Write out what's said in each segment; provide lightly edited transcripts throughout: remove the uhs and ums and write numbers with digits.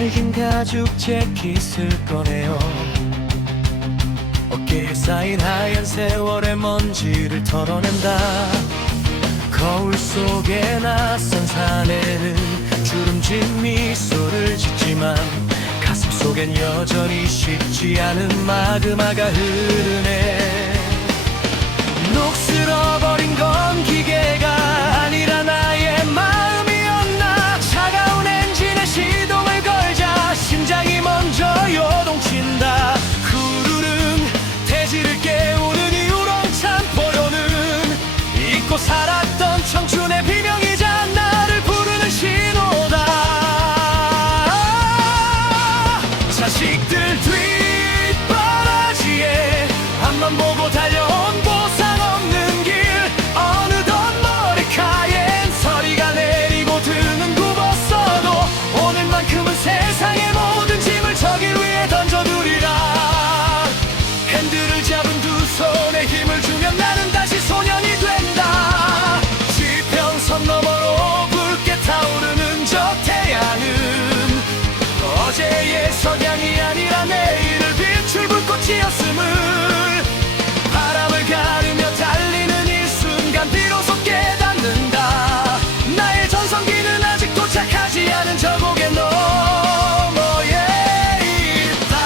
낡은 가죽 재킷을 꺼내요. 어깨에 쌓인 하얀 세월의 먼지를 털어낸다. 거울 속에 낯선 사내는 주름진 미소를 짓지만 가슴 속엔 여전히 식지 않은 마그마가 흐르네. 녹슬어버린 건 기계가 아니라 나의 마음이었나. 차가운 엔진에 시동을 걸자 심장이 먼저 요동친다. 후루릉 대지를 깨우는 이 우렁찬 포효는 잊고 살았던 청춘의 비명이자 나를 부르는 신호다. 자식들 뒷바라지에 앞만 보고 달려온 보상 없는 길. 어느덧 머리카엔 서리가 내리고 등은 굽었어도 오늘만큼은 세상의 모든 짐을 저길 위에 던져두리라. 핸들을 잡은 두 손에 힘을 주면 나는 다시 소년이 된다. 지평선 너머로 붉게 타오르는 저 태양은 어제의 석양이 아니라 내일을 비출 불꽃이었음을 바람을 가르며 달리는 이 순간 비로소 깨닫는다. 나의 전성기는 아직 도착하지 않은 저 고개 너머에 있다.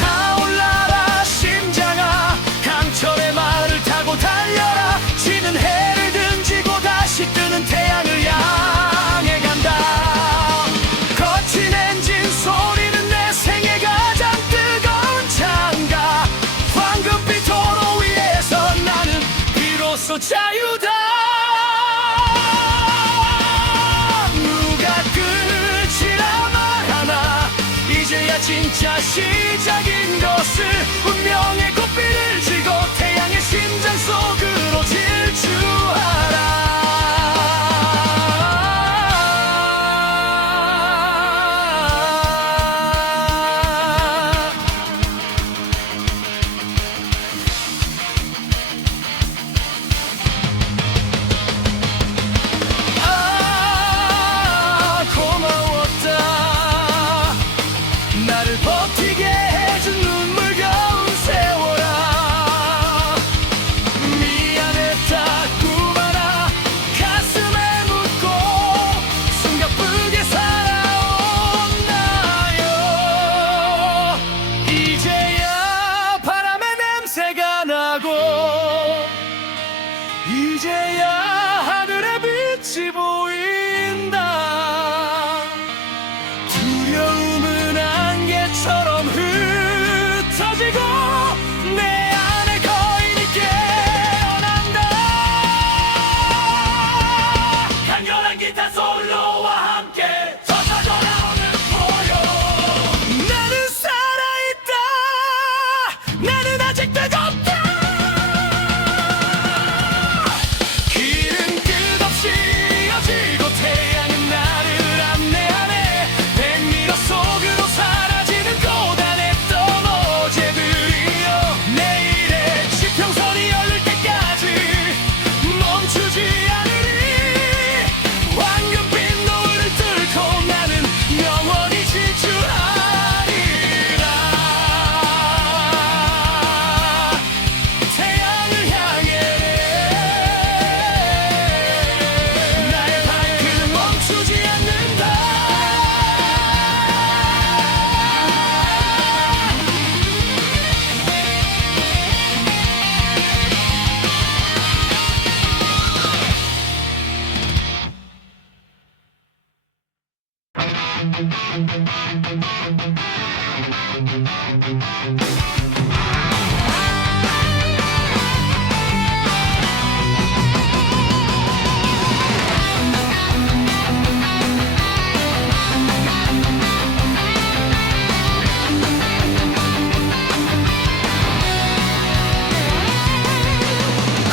타올라라 심장아, 강철의 말을 타고 달려라. 지는 해를 등지고 다시 뜨는 태양을 향해 간다. 거친 엔진 소리는 내 생애 가장 뜨거운 창가. 황금빛 도로 위에서 나는 비로소 자유다. 누가 끝이라 말하나 이제야 진짜 시작인 것을. 운명의 꽃비를 쥐고 태양의 심장 속으로 질주하라. 고마웠다. 나를 버티게 해준 눈물겨운 세월아. 미안했다구만아. 가슴에 묻고 숨가쁘게 살아온 나여. 이제야 바람의 냄새가 나고 이제야 하늘의 빛이 보인다. 두려움은 안개처럼 흩어지고 내 안에 거인이 깨어난다. 강렬한 기타 솔로와 함께 젖어 돌아오는 포효. 나는 살아있다. 나는 아직 뜨겁다. 길은 끝없이 이어지고 태양은 나를 안내하네. 백미러 속으로 사라지는 고단했던 어제들이여. 내일의 지평선이 열릴 때까지 멈추지 않으리. 황금빛 노을을 뚫고 나는 영원히 질주하리라. 태양을 향해 나의 발길은 멈추지 않는다.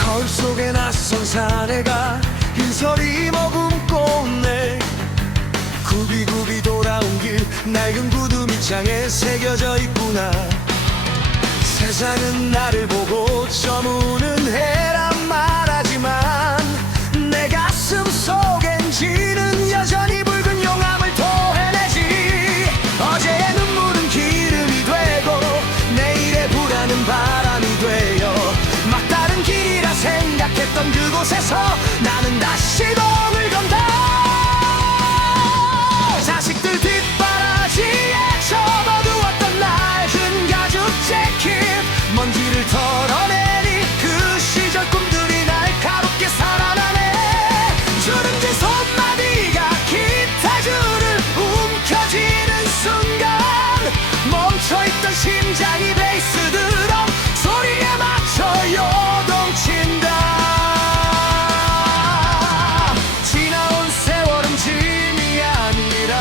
거울 속에 낯선 사내가 흰설이 머금고 내 굽이굽이 돌아온 길. 낡은 구두 밑장에 새겨져 있구나. 세상은 나를 보고 저무는 해란 말하지만 내 가슴 속엔 지는 여전히 붉은 용암을 토해내지. 어제의 눈물은 기름이 되고 내일의 불안은 바람이 되어 막다른 길이라 생각했던 그곳에서 나는 다시 몸을 건다. 자식들 뒷바라지에 접어두었던 낡은 가죽 재킷 먼지를 털어내니 그 시절 꿈들이 날카롭게 살아나네. 주름진 손마디가 기타줄을 움켜쥐는 순간 멈춰있던 심장이 베이스 드럼 소리에 맞춰 요동친다. 지나온 세월은 짐이 아니라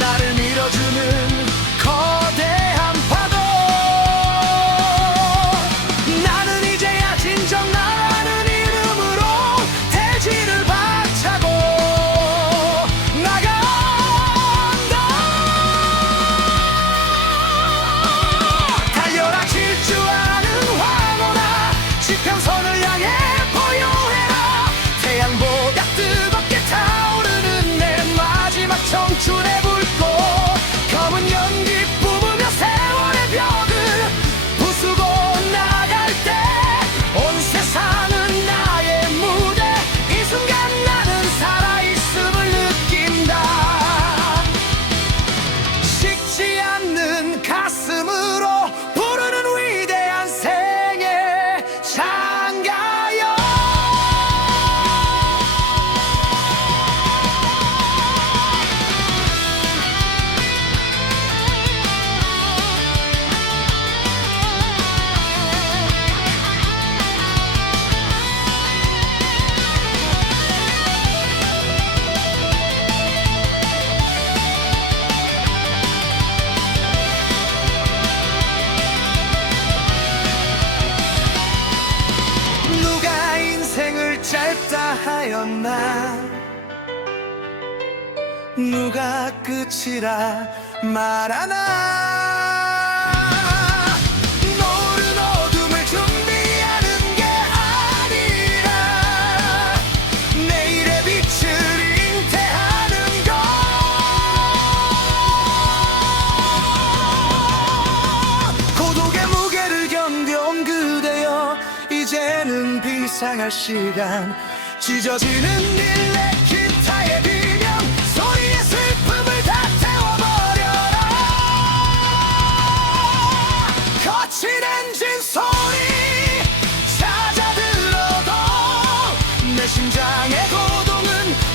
나를 밀어주는 거대한 파도. 나는 이제야 진정나는 이름으로 대지를 박차고 나간다. 달려라 질주하는 황혼아 지평선을 향해 보유해라. 태양보다 뜨겁게 타오르는 내 마지막 청춘의 불꽃 검은 연기 뿜으며 세월의 벽을 부수고 나갈 때 온 세상은 나의 무대. 이 순간 나는 살아있음을 느낀다. 식지 않는 가슴으로 부르는 위대한 생애 장가요. 누가 인생을 짧다 하였나 누가 끝이라 말하나. 노을은 어둠을 준비하는 게 아니라 내일의 빛을 잉태하는 것. 고독의 무게를 견뎌온 그대여 이제는 비상할 시간. 찢어지는 일렉 기타의 비명 소리의 슬픔을 다 태워버려라. 거친 엔진 소리 잦아들어도 내 심장의 고동은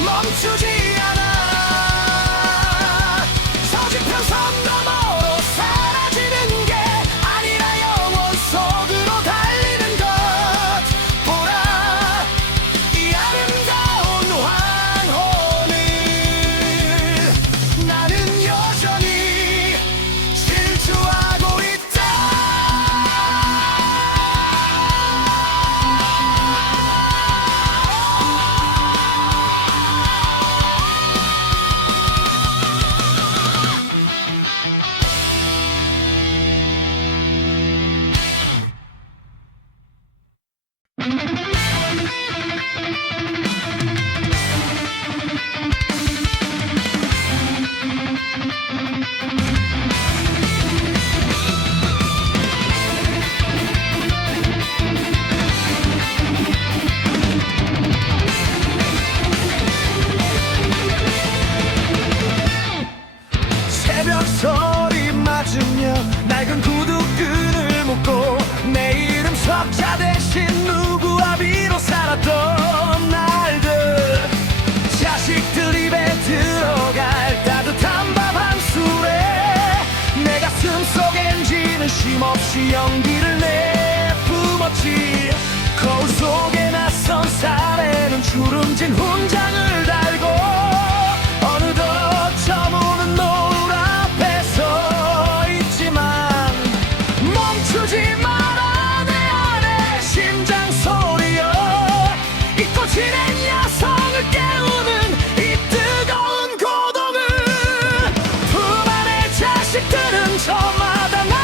멈추지 않아. 서지평선 너머로 사라지는 게 아니라 영원 속으로 달리는 것. 보라 이 아름다운 황혼을. 나는 여전히 질주하고 있다. 새벽 소리 맞으며 낡은 구두끈을 묶고 내 이름 석자 대신 누구와 비로 살았던 날들. 자식들 입에 들어갈 따뜻한 밥 한 술에 내 가슴 속엔 지는 쉼없이 연기를 내뿜었지. 거울 속에 낯선 사내는 주름진 훈장을 달고 어느덧 저무는 노을 앞에 서 있지만 멈추지 마라 내 안의 심장 소리여. 이 꽃이 낸 야성을 깨우는 이 뜨거운 고동을 품 안의 자식들은 저마다 나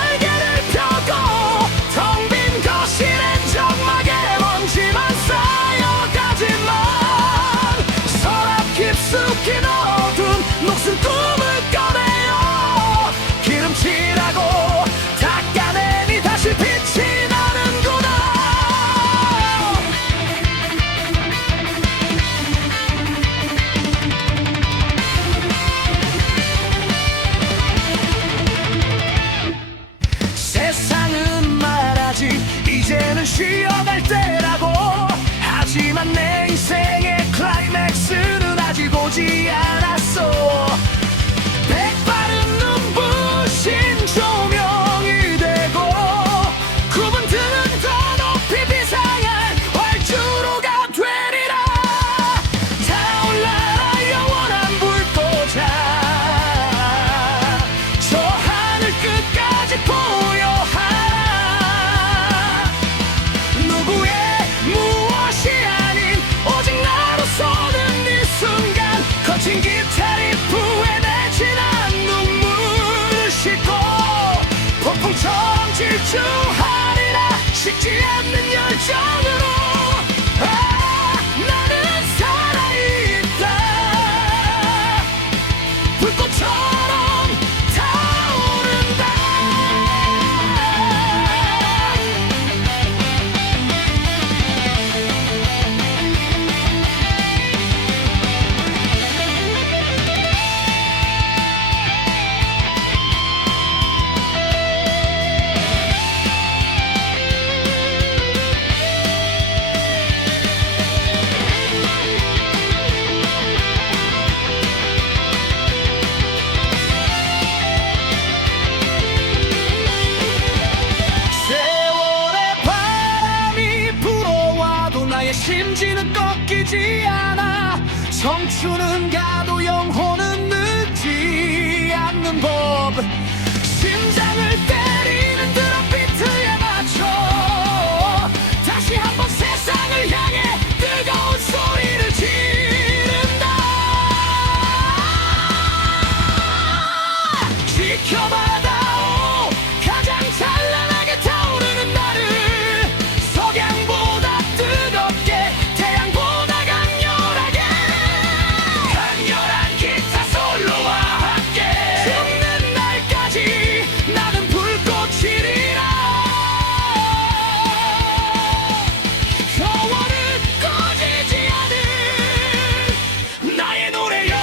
나의 심지는 꺾이지 않아. 청춘은 가도 영혼은 늙지 않는 법. 심장을 때리는 드럼 비트에 맞춰 다시 한번 세상을 향해 뜨거운 소리를 지른다. 지켜봐다오 가장 찬란하게 타오르는 나를. 석양보다 뜨겁게 태양보다 강렬하게 강렬한 기타 솔로와 함께 죽는 날까지 나는 불꽃이리라. 영원은 꺼지지 않은 나의 노래여.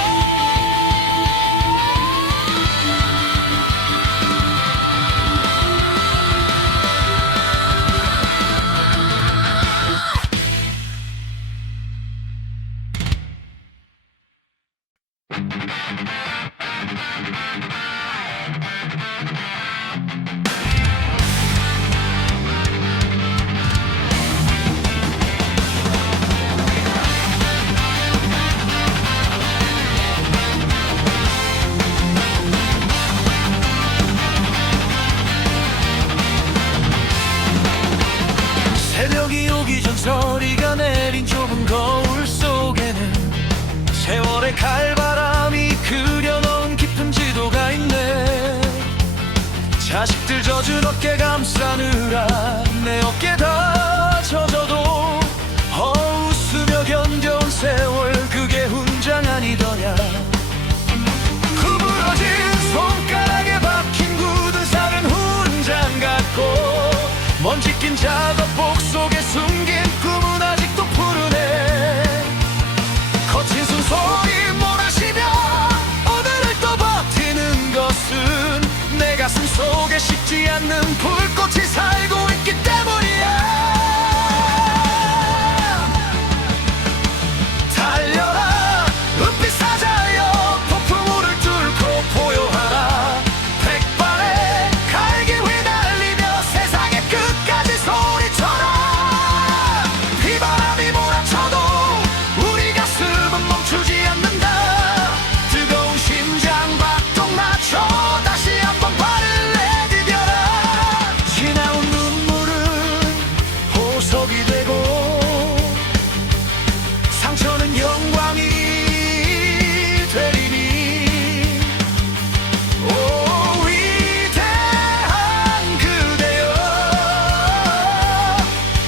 새벽이 오기 전 소리가 내린 좁은 거울 속에는 세월의 칼바람이 그려놓은 깊은 지도가 있네. 자식들 젖은 어깨 감싸느라 내 어깨 다 젖어도 웃으며 견뎌온 세월 그게 훈장 아니더냐. 구부러진 손가락에 박힌 굳은 살은 훈장 같고 먼지 낀 작업복 속에 숨긴 꿈은 아직도 푸르네. 거친 숨소리 몰아쉬며 오늘을 또 버티는 것은 내 가슴 속에 식지 않는 불꽃이 살고 있기 때문이야. 달려라 은빛 사자여 폭풍우를 뚫고 포효하라. 백발의 갈기 휘날리며 세상의 끝까지 소리쳐라. 비바람이 몰아쳐도 우리 가슴은 멈추지 않는다. 뜨거운 심장 박동 맞춰 다시 한번 발을 내디뎌라. 지나온 눈물은 보석이 되고 상처는 영광이 되리니. 오 위대한 그대여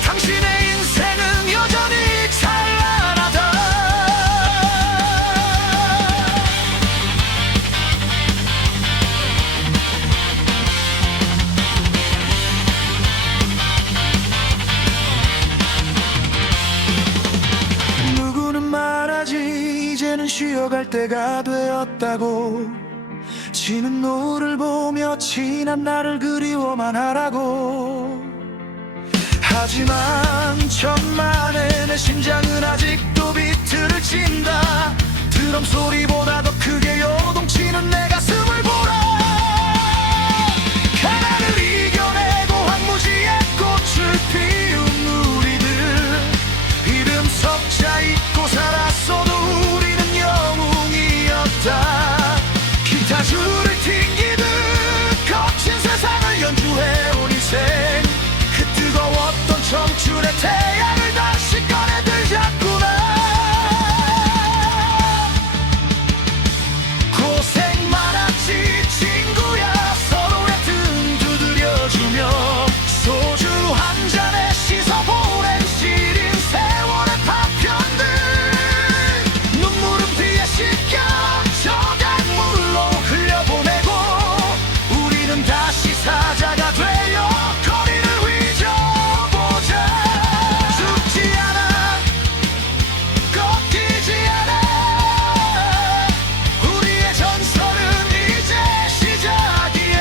당신의 인생은 여전히 찬란하다. 누구는 말하지 이제는 쉬어갈 때가 되었다고. 지는 노를 보며 지난 나를 그리워만 하라고. 하지만 천만의 내 심장은 아직도 비트를 친다. 드럼 소리보다 더 크게 요동치는 내 가슴을 보라. 가난을 이겨내고 황무지에 꽃을 피운 우리들 이름 석자 잊고 살았어도 우리는 영웅이었다. 기타 줄을 튕기듯 거친 세상을 연주해온 인생 그 뜨거웠던 청춘의 태양을 다시 꺼내들자꾸나. 고생 많았지 친구야. 서로의 등 두드려주며 소주 한 잔에 씻어보낸 시린 세월의 파편들. 눈물은 비에 씻겨 저강물로 흘려보내고 우리는 다시 사자가 되어 거리를 휘저보자. 죽지 않아 꺾이지 않아 우리의 전설은 이제 시작이야.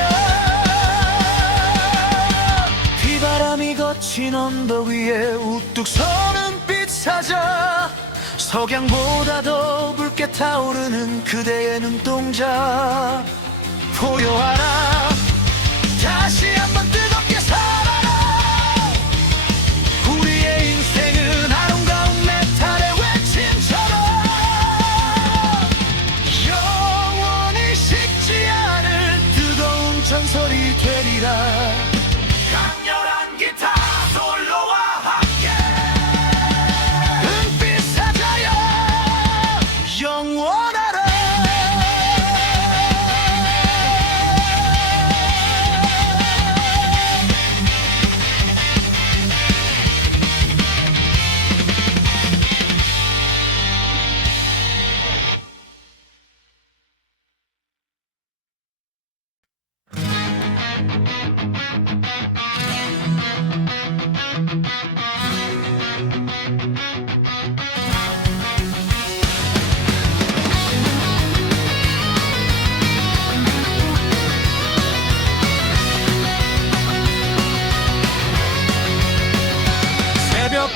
비바람이 거친 언덕 위에 우뚝 서는 빛 사자. 석양보다 더 붉게 타오르는 그대의 눈동자. 포효하라 다시 한번 뜨겁게 살아라. 우리의 인생은 아름다운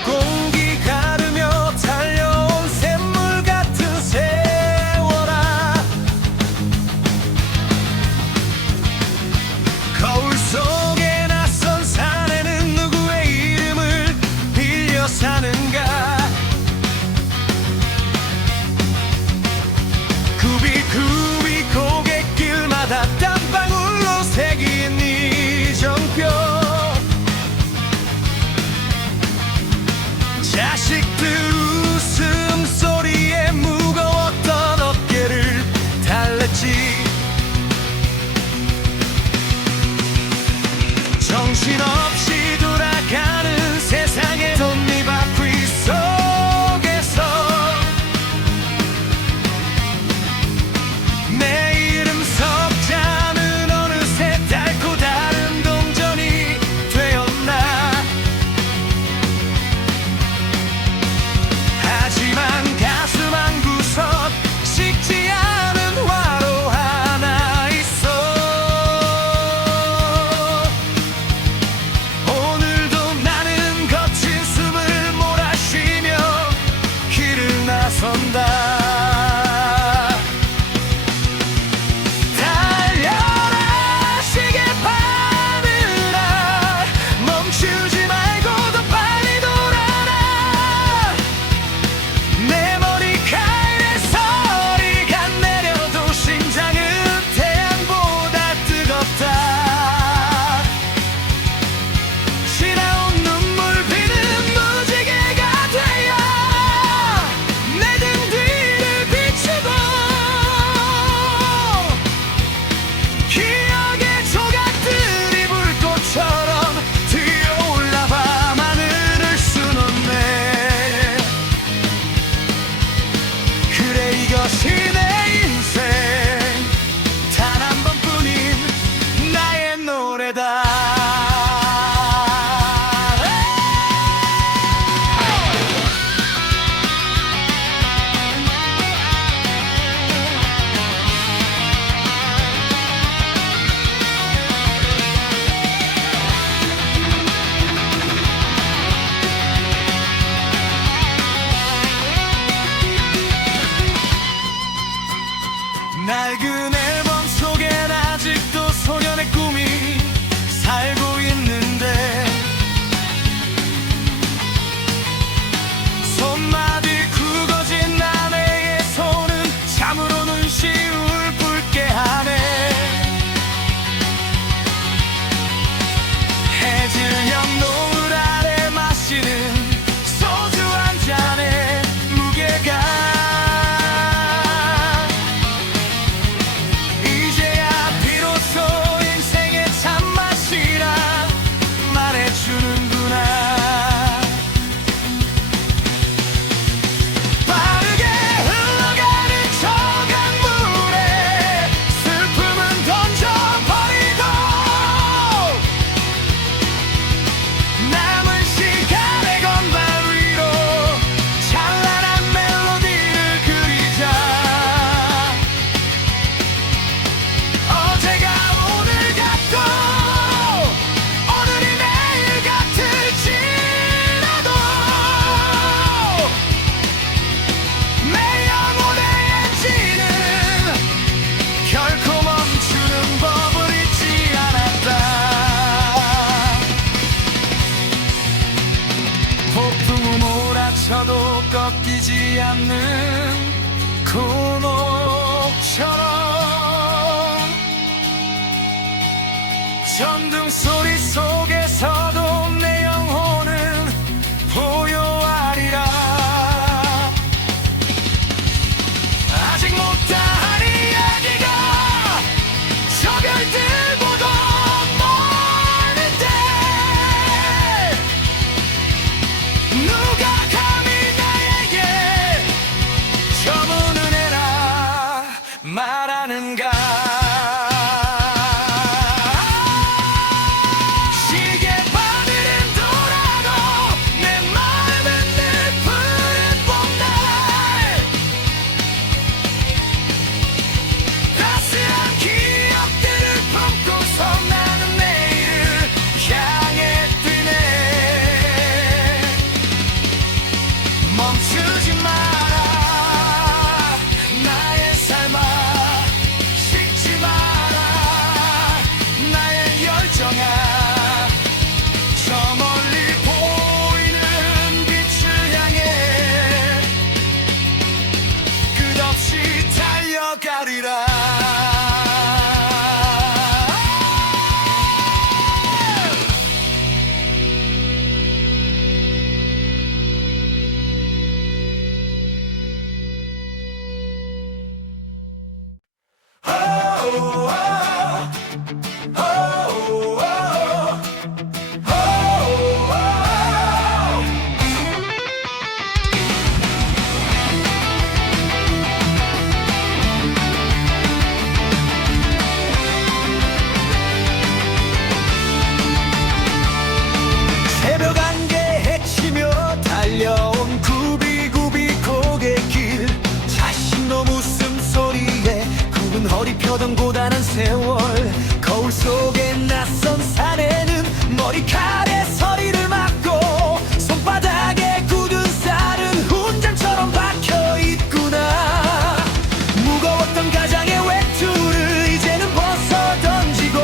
공기 가르며 달려온 샘물 같은 세월아, 거울 속에 낯선 사내는 누구의 이름을 빌려 사는가. 굽이굽이 고갯길마다 땀방울로 새긴 이정표, 자식들 웃음소리에 무거웠던 어깨를 달랬지. 정신없이 돌아가는 세상의 톱니바퀴 속에서 내 이름 석자는 어느새 닳고 다른 동전이 되었나. 하지만 가슴 한구석 식지 않은 화로 하나 있어. 오늘도 나는 거친 숨을 몰아쉬며 길을 나선다. 달려라 시계바늘아, 멈추지 말고 더 빨리 돌아라. 내 머리카락에 소리가 내려도 심장은 태양보다 뜨겁다. 지나온 눈물 비는 무지개가 되어 내 등 뒤를 비추고, 기억의 조각들이 불꽃처럼 뛰어올라 밤하늘을 수놓네. 그래 이것이 내 인생, 단 한 번뿐인 나의 노래다. 낡은 앨범 속엔 아직도 소년의 꿈이 살고 있는데, 손마디 굵어진 아내의 손은 참으로 눈시울 붉게 하네. 해질녘 노을 아래 마시는 소주 한 잔의 무게가 이제야 비로소 인생의 참맛이라 말해주는구나. 빠르게 흘러가는 저 강물에 슬픔은 던져버리고, 남은 시간의 건반 위로 찬란한 멜로디를 그리자. 어제가 오늘 같고 오늘이 내일 같을지라도 내 영혼의 엔진은 결코 멈추는 법을 잊지 않았다. 폭풍우 몰아쳐도 꺾이지 않는 군옥처럼 전등 소리 속에서도 내 영혼은 보여하리라. 아직 못다한 이야기가 저 별들보다 멀는데, 누가 감히 나에게 저무는 해라 말하는가. 시계바 달려온 굽이굽이 고갯길, 자신도 웃음소리에 구분 허리 펴던 고단한 세월, 거울 속에 낯선 사내는 머리칼에 서리를 맞고 손바닥에 굳은 쌀은 훈장처럼 박혀있구나. 무거웠던 가장의 외투를 이제는 벗어 던지고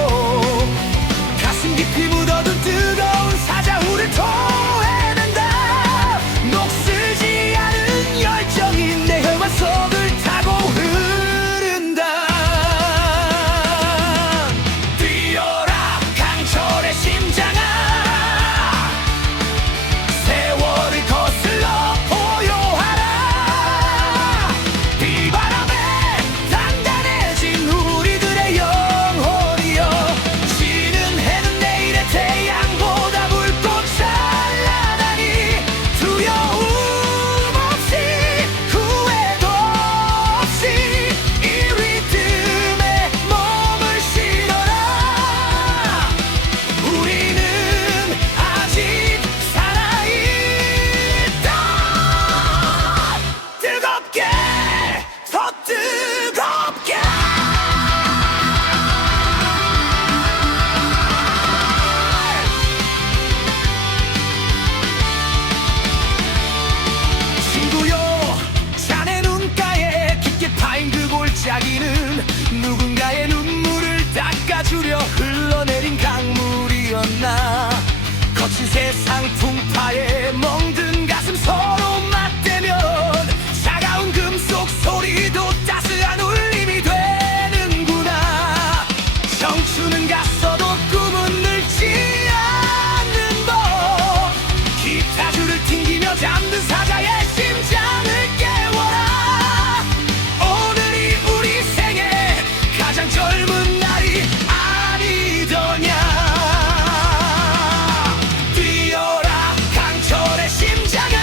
가슴 깊이 묻어둔 뜨거운 사자후를 토해낸다. 녹슬지 않은 열정이 내 혈관 속을 타고 흐른다. 뛰어라 강철의 심장아, 세월을 거슬러 포효하라. 비바람에 단단해진 우리들의 영혼이여, 지는 해는 내일의 태양보다 붉고 찬란하니 두려움 없이 후회도 없이 이 리듬에 몸을 실어라. 우리는 아직 살아있다. 뜨겁게 더 뜨겁게. 친구요, 자네 눈가에 깊게 파인 그 골짜기는 누군가의 눈물을 닦아주려 흘러내린 강물이었나. 거친 세상 풍파에 멍든 가슴 서로 맞대면 차가운 금속 소리도 따스한 울림이 되는구나. 청춘은 갔어도 꿈은 늙지 않는 법, 기타줄을 튕기며 잠든 사자의 심장을 깨워라. 오늘이 우리 생애 가장 젊은 날이 아니더냐. 뛰어라 강철의 심장아,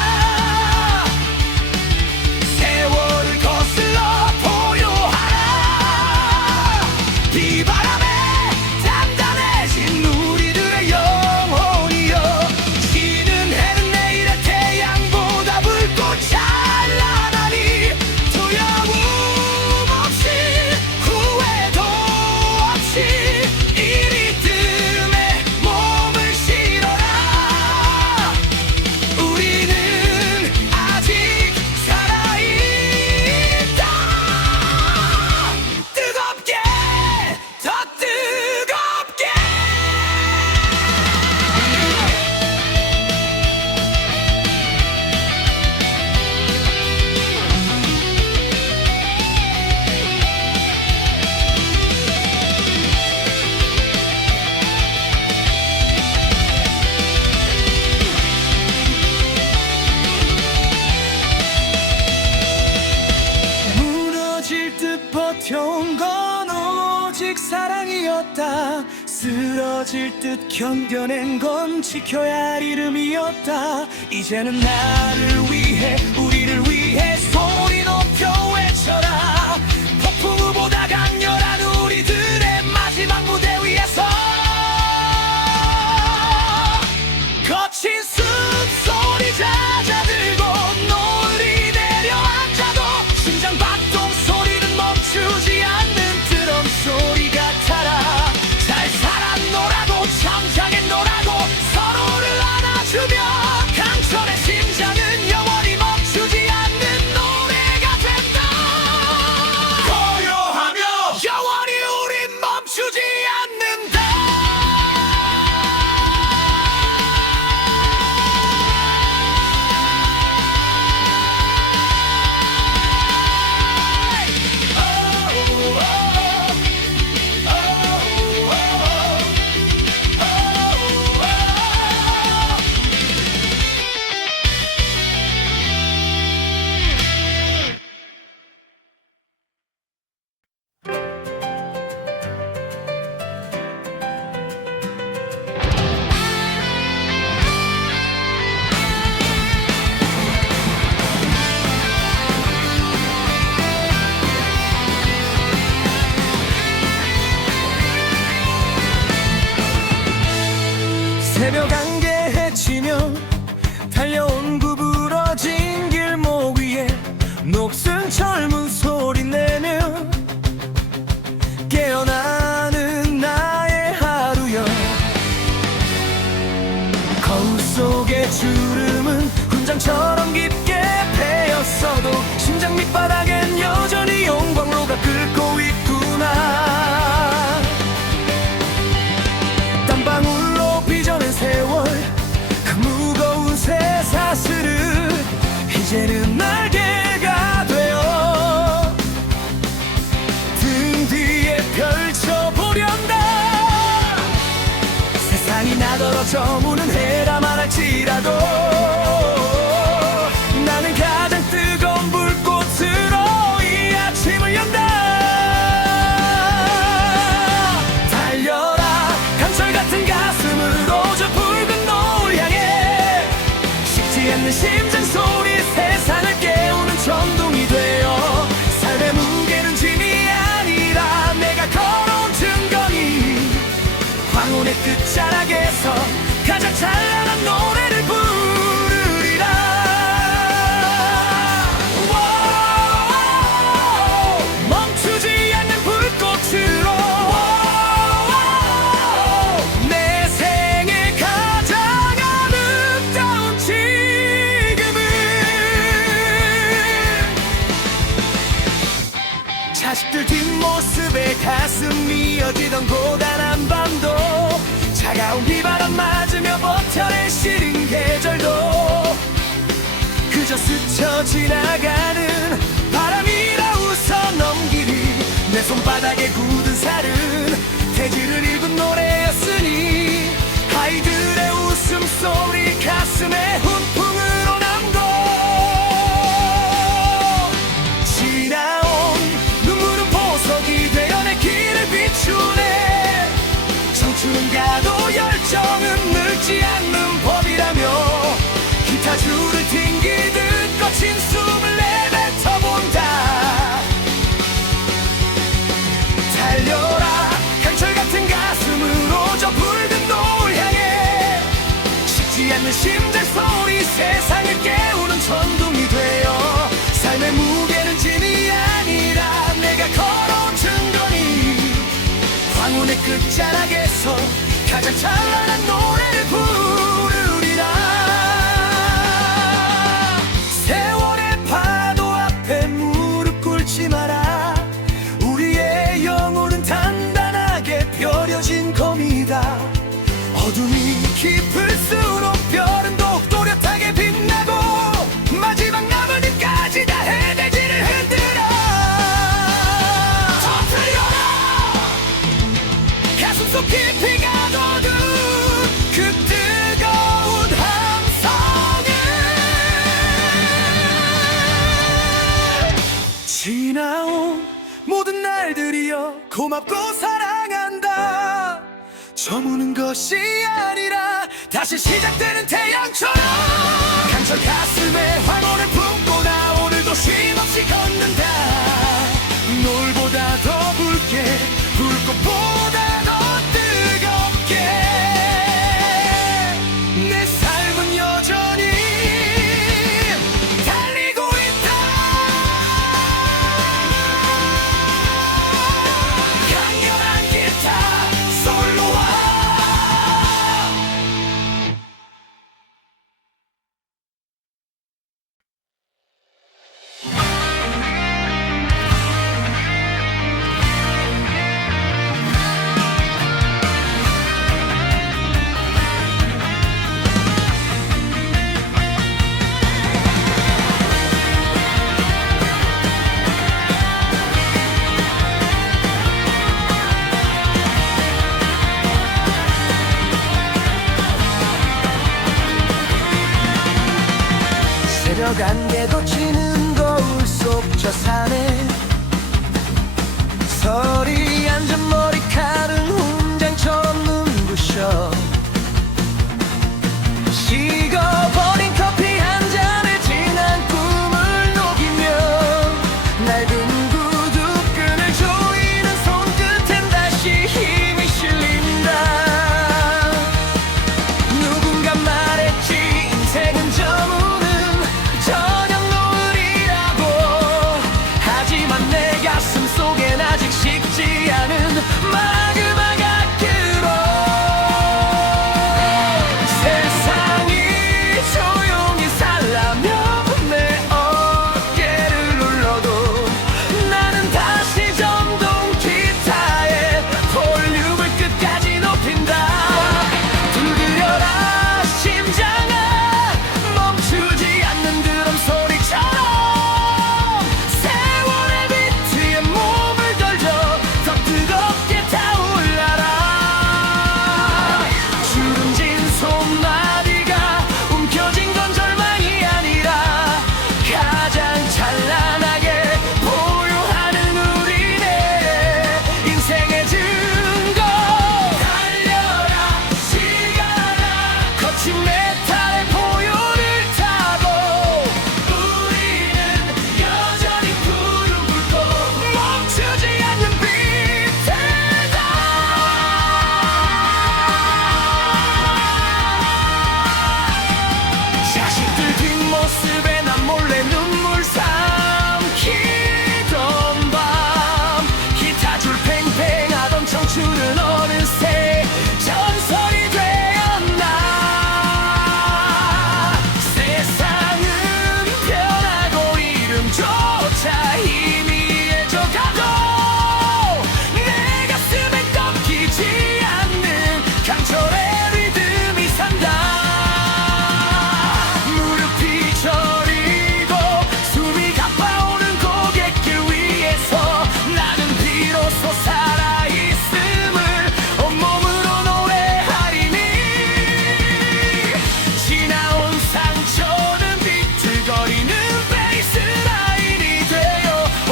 세월을 거슬러 포효하라. 비바람에 단단해진 우리들의 영혼이여, 지는 해는 내일의 태양보다 붉고 찬란하니 두려움 없이 후회도 없이 이 리듬에 몸을 실어라. 우리는 아직 살아있다. 뜨겁게 더 뜨겁게. 무너질 듯 버텨온 건 오직 사랑이었다. 쓰러질 듯 견뎌낸 건 지켜야 할 이름이었다. 이제는 나를 위해 우리를 위해 소리 높여 외쳐라. 폭풍우보다 강렬한 우리들의 마지막 무대 위에서 거친 숨소리 잦아들고 노을이 내려앉아도 심장 박동 소리는 멈추지 않는 드럼 소리 같아라. 잘 살았노라고 잠잠했노라고 서로를 안아주며 강철의 심장은 영원히 멈추지 않는 노래가 된다. 고요하며 영원히 우린 멈추지 않는다. 새벽 안개 헤치며 달려온 구분 이제는 날개가 되어 등 뒤에 펼쳐보련다. 세상이 나더러 저무는 해라 말할지라도 나는 가장 뜨거운 불꽃으로 이 아침을 연다. 달려라 강철 같은 가슴으로 저 붉은 노을 향해 식지 않는 심장 소리 세상을 깨우는 천둥이 되어 삶의 무게는 짐이 아니라 내가 걸어온 증거니 황혼의 끝자락에서 가장 찬란한 노래를 부르리라. 멈추지 않는 불꽃으로 내 생의 가장 아름다운 지금을. 자식들 뒷모습에 가슴 미어지던 고단한 밤도 차가운 비바람 맞으며 버텨낼 싫은 계절도 그저 스쳐 지나가는 바람이라 웃어 넘기리. 내 손바닥에 굳은 살은 대지를 읽은 노래였으니 아이들의 웃음소리 가슴에 훈풍으로 남고 지나온 눈물은 보석이 되어 내 길을 비추네. 청춘은 가도 열정은 늙지 않는 법이라며 기타줄을 튕기듯 거친 숨을 내뱉어본다. 달려라 강철 같은 가슴으로 저 붉은 노을 향해 식지 않는 심장 소리 세상을 깨우는 천둥이 되어 삶의 무게는 짐이 아니라 내가 걸어온 증거니 황혼의 끝자락에서 가장 찬란한 노래를 부르리라. 세월의 파도 앞에 무릎 꿇지 마라. 우리의 영혼은 단단하게 펴려진 검이다. 어둠이 깊을수록 별은 더욱 또렷하게 빛나고 마지막 남은 힘까지 다 해대지를 흔들어. 터뜨려라 가슴속 깊이 가둬둔 그 뜨거운 함성을. 지나온 모든 날들이여 고맙고 사랑한다. 저무는 것이 아니라 다시 시작되는 태양처럼 강철 가슴에 황혼을 품고 나 오늘도 쉼없이 걷는다. 노을보다 더 붉게 불꽃보다 더 뜨겁게 내 삶은 여전히 달리고 있다. 강렬한 기타 솔로와 새벽 안개도 치는 거울 속 저 산에 서리 앉은 머리칼은 훈장처럼 눈부셔. 식어버린 커피 한 잔에 진한 꿈을 녹이며 낡은 구두끈을 조이는 손끝엔 다시 힘이 실린다. 누군가 말했지 인생은 저무는 저녁 노을이라고. 하지만 내 가슴 속엔 아직 식지 않은 마그마 같기로. 세상이 저 몰래 눈물 삼키던 밤 기타줄 팽팽하던 청춘은 어느새 전설이 되었나. 세상은 변하고 이름조차 희미해져가도 내 가슴엔 꺾이지 않는 강철의 리듬이 산다. 무릎이 저리고 숨이 가빠오는 고갯길 위에서 나는 비로소 살아있음을 온몸으로 노래하리니. 지나온 상처는 비틀거리는 베이스라인이 되어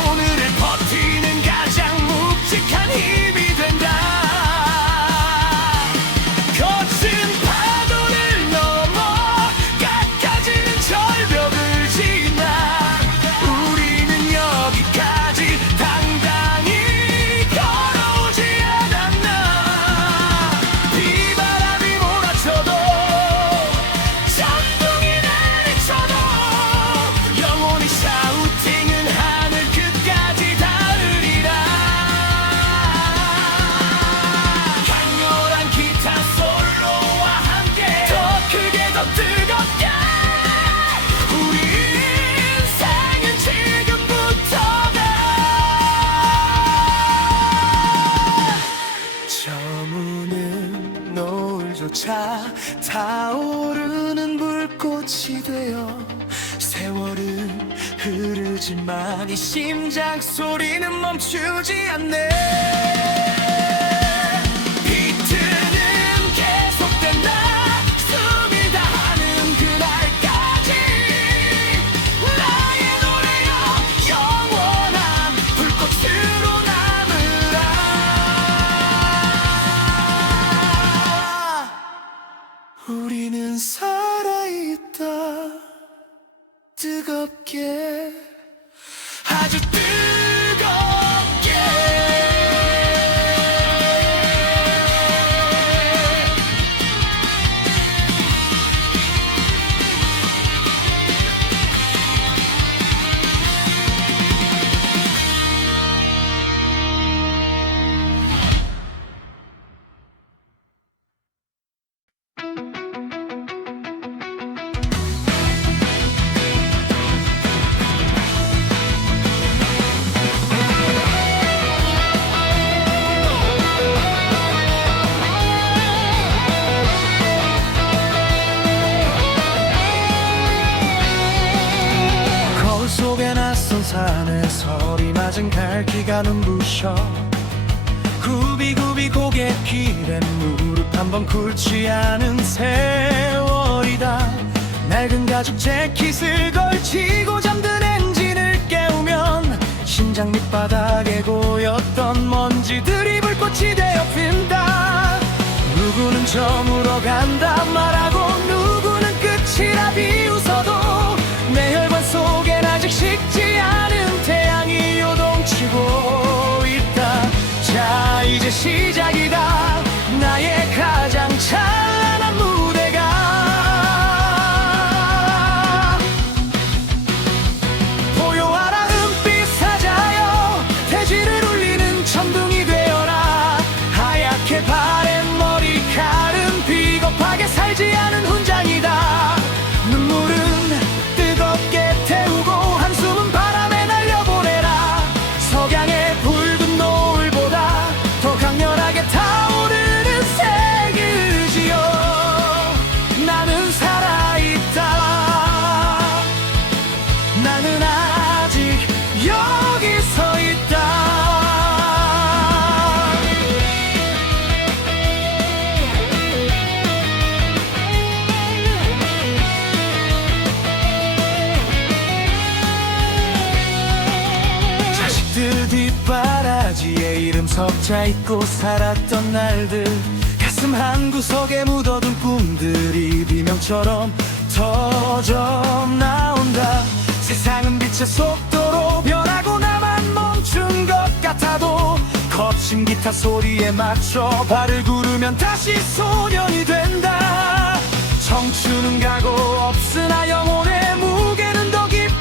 오늘을 버티는 가장 묵직한 힘이 된다. 거친 파도를 넘어 깎아지는 절벽을 지나 우리는 여기까지 당당히 걸어오지 않았나. 비바람이 몰아쳐도 천둥이 내리쳐도 영원히 샤우팅은 하늘 끝까지 닿으리라. 강렬한 기타 솔로와 함께 더 크게 더 뜨겁게 우리 인생은 지금부터다. 저무는 노을조차 타오르는 불꽃이 되어 세월은 흐르지만 이 심장 소리는 멈추지 않네. 비트는 계속된다. 숨이 다하는 그날까지 나의 노래여 영원한 불꽃으로 남으라. 우리는 살아있다. 뜨겁게 아주 뜨겁게. 거울 속에 낯선 산에 서리 맞은 갈기가 눈부셔 굽이굽이 고갯길엔 무릎 한번 꿇지 않은 세월이다. 낡은 가죽 재킷을 걸치고 잠든 엔진을 깨우면 심장 밑바닥에 고였던 먼지들이 불꽃이 되어 핀다. 누구는 저물어 간다 말하고 누구는 끝이라 비웃어도 내 혈관 속엔 아직 식지 않은 태양이 요동치고 있다. 자 이제 시작이다. 나의 가장 찬란한 무대가 보여와라. 은빛 사자여 대지를 울리는 천둥이 되어라. 하얗게 바랜 머리칼은 비겁하게 살지 않은 훈장이다. 눈물은 뜨겁게 태우고 한숨은 바람에 날려보내라. 석양의 붉은 노을보다 더 강렬하게 타오르는 색이지요. 나는 살아있다. 나는 아직 여기 서 있다. 자식들 뒷바라지에 이름 석자 잊고 살았던 날들, 가슴 한구석에 묻어둔 꿈들이 비명처럼 터져 나온다. 세상은 빛의 속도로 변하고 나만 멈춘 것 같아도 거친 기타 소리에 맞춰 발을 구르면 다시 소년이 된다. 청춘은 가고 없으나 영혼의 무게는 더 깊이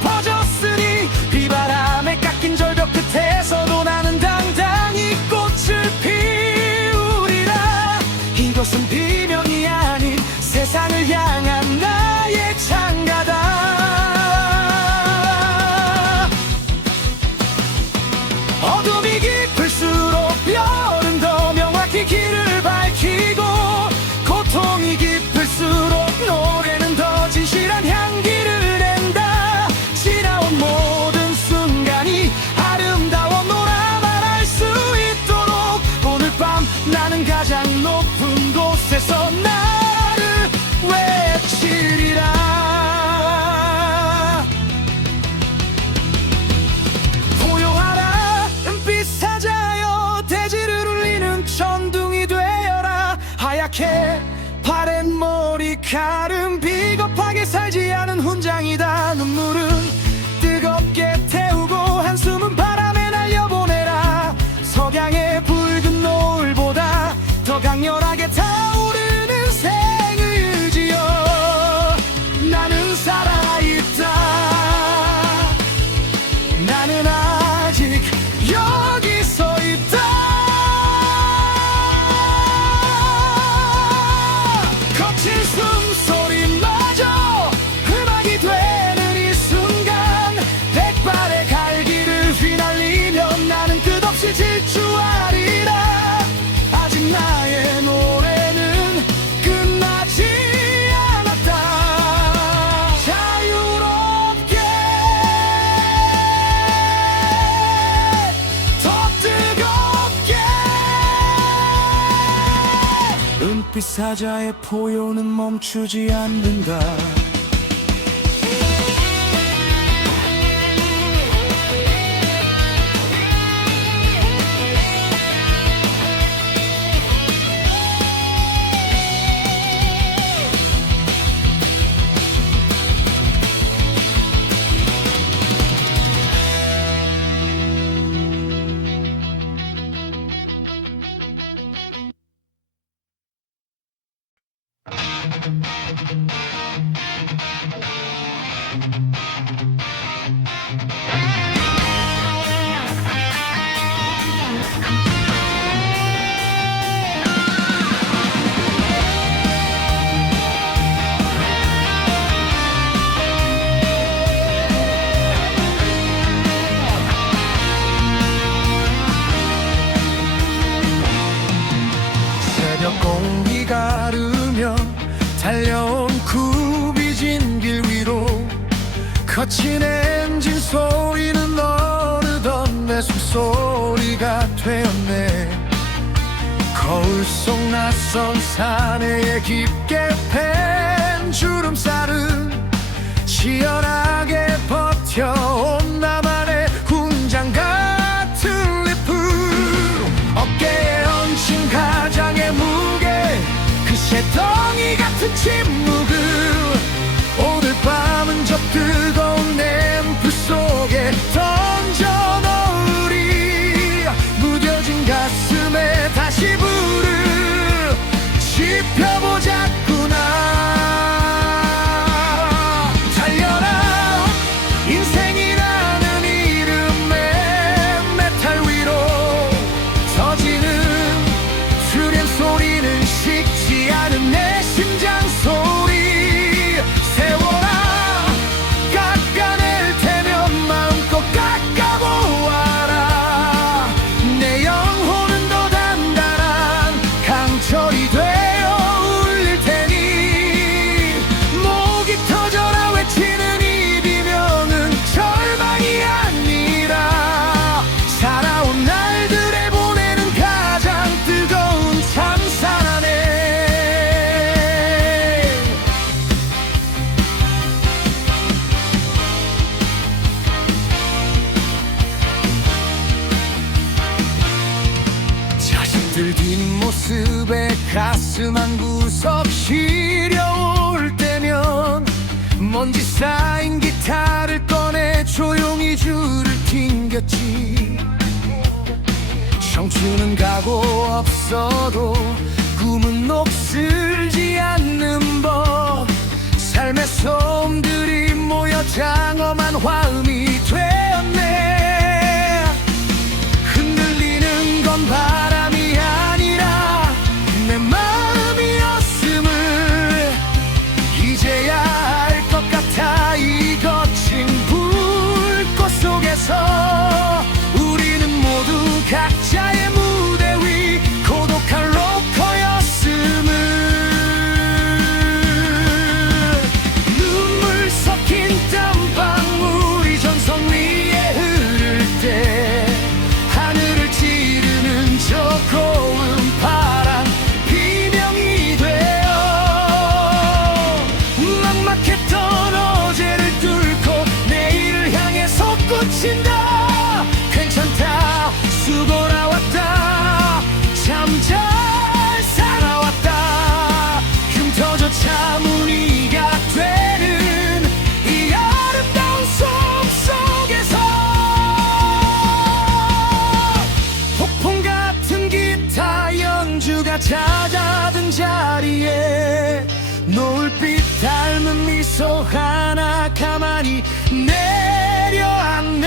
사자의 포효는 멈추지 않는다. 새벽 공기 가르며 달려온 구비진 길 위로 거친 엔진 소리는 어느덧 내 숨소리가 되었네. 거울 속 낯선 사내에 깊게 팬 주름살은 치열하게 버텨온 나만의 훈장 같은 리프. 어깨에 얹힌 가장의 무게, 그 쇠덩이 같은 침묵을 오늘 밤은 저 뜨거운 램프 속에 던져 넣으리. 무뎌진 가슴에 다시 불을 지펴보자꾸나. 달려라 인생이라는 이름의 메탈 위로 터지는 트램 소리는 식지 않은 내 심장 소리. 세워라 깎아낼 테면 마음껏 깎아보아라. 내 영혼은 더 단단한 강철이 되어 울릴 테니. 목이 터져라 외치는 이 비명은 절망이 아니라 살아온 날들에 보내는 가장 뜨거운 찬사라네. 자식들 뒷모습에 가슴 한 구석 시려올 때면 먼지 쌓인 기타를 꺼내 조용히 줄을 튕겼지. 청춘은 가고 없어도 꿈은 녹슬지 않는 법. 삶의 소음들이 모여 장엄한 화음이 되었네. 흔들리는 건 바람이 아니라 내 마음이었음을 이제야 알 것 같아. 이 거친 불꽃 속에서 우리는 모두 각자의 무대 위 고독한 로커였음을. 눈물 섞인 땀방울이 전선 위에 흐를 때 하늘을 찌르는 저 고운 바람 비명이 되어 막막했던 어제를 뚫고 내일을 향해 솟구친다. 괜찮다 수고나 왔다 참 잘 살아왔다. 흉터져 차무늬가 되는 이 아름다운 속 속에서 폭풍 같은 기타 연주가 잦아든 자리에 노을빛 닮은 미소 하나 가만히 내려앉네.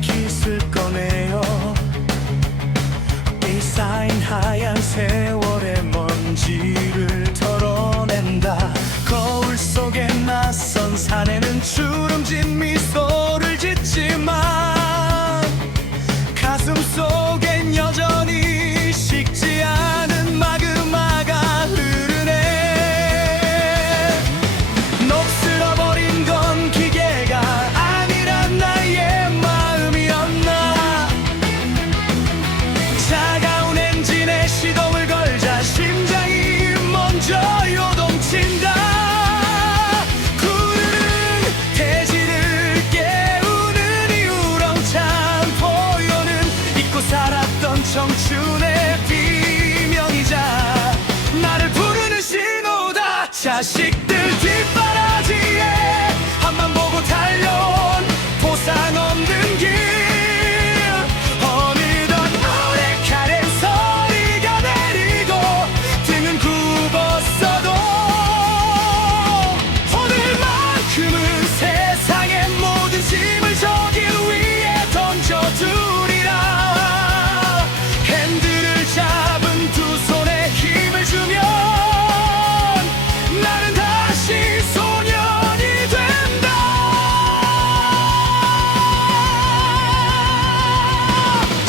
깃을 꺼내요. 이 쌓인 하얀 세월의 먼지를 털어낸다. 거울 속에 낯선 사내는 주름진 미소를 짓지만 가슴 속엔 여전히 식지 않은 마그마가 흐르네. 녹슬어버린 건 기계가 아니란 나의 마음이었나. 차가운 엔진에 시동을 걸자 심장이 먼저 요동친다. 구르는 대지를 깨우는 이 우렁찬 포효는 잊고 살았던 청춘의 비명이자 나를 부르는 신호다. 자식들 뒷바라지에 앞만 보고 달려온 보상 없는 길. 어느덧 오래카는 소리가 내리고 등은 굽었어도 오늘만큼은 세상의 모든 짐을 저길 위에 던져두리라. 핸들을 잡은 두 손에 힘을 주면 나는 다시 소년이 된다.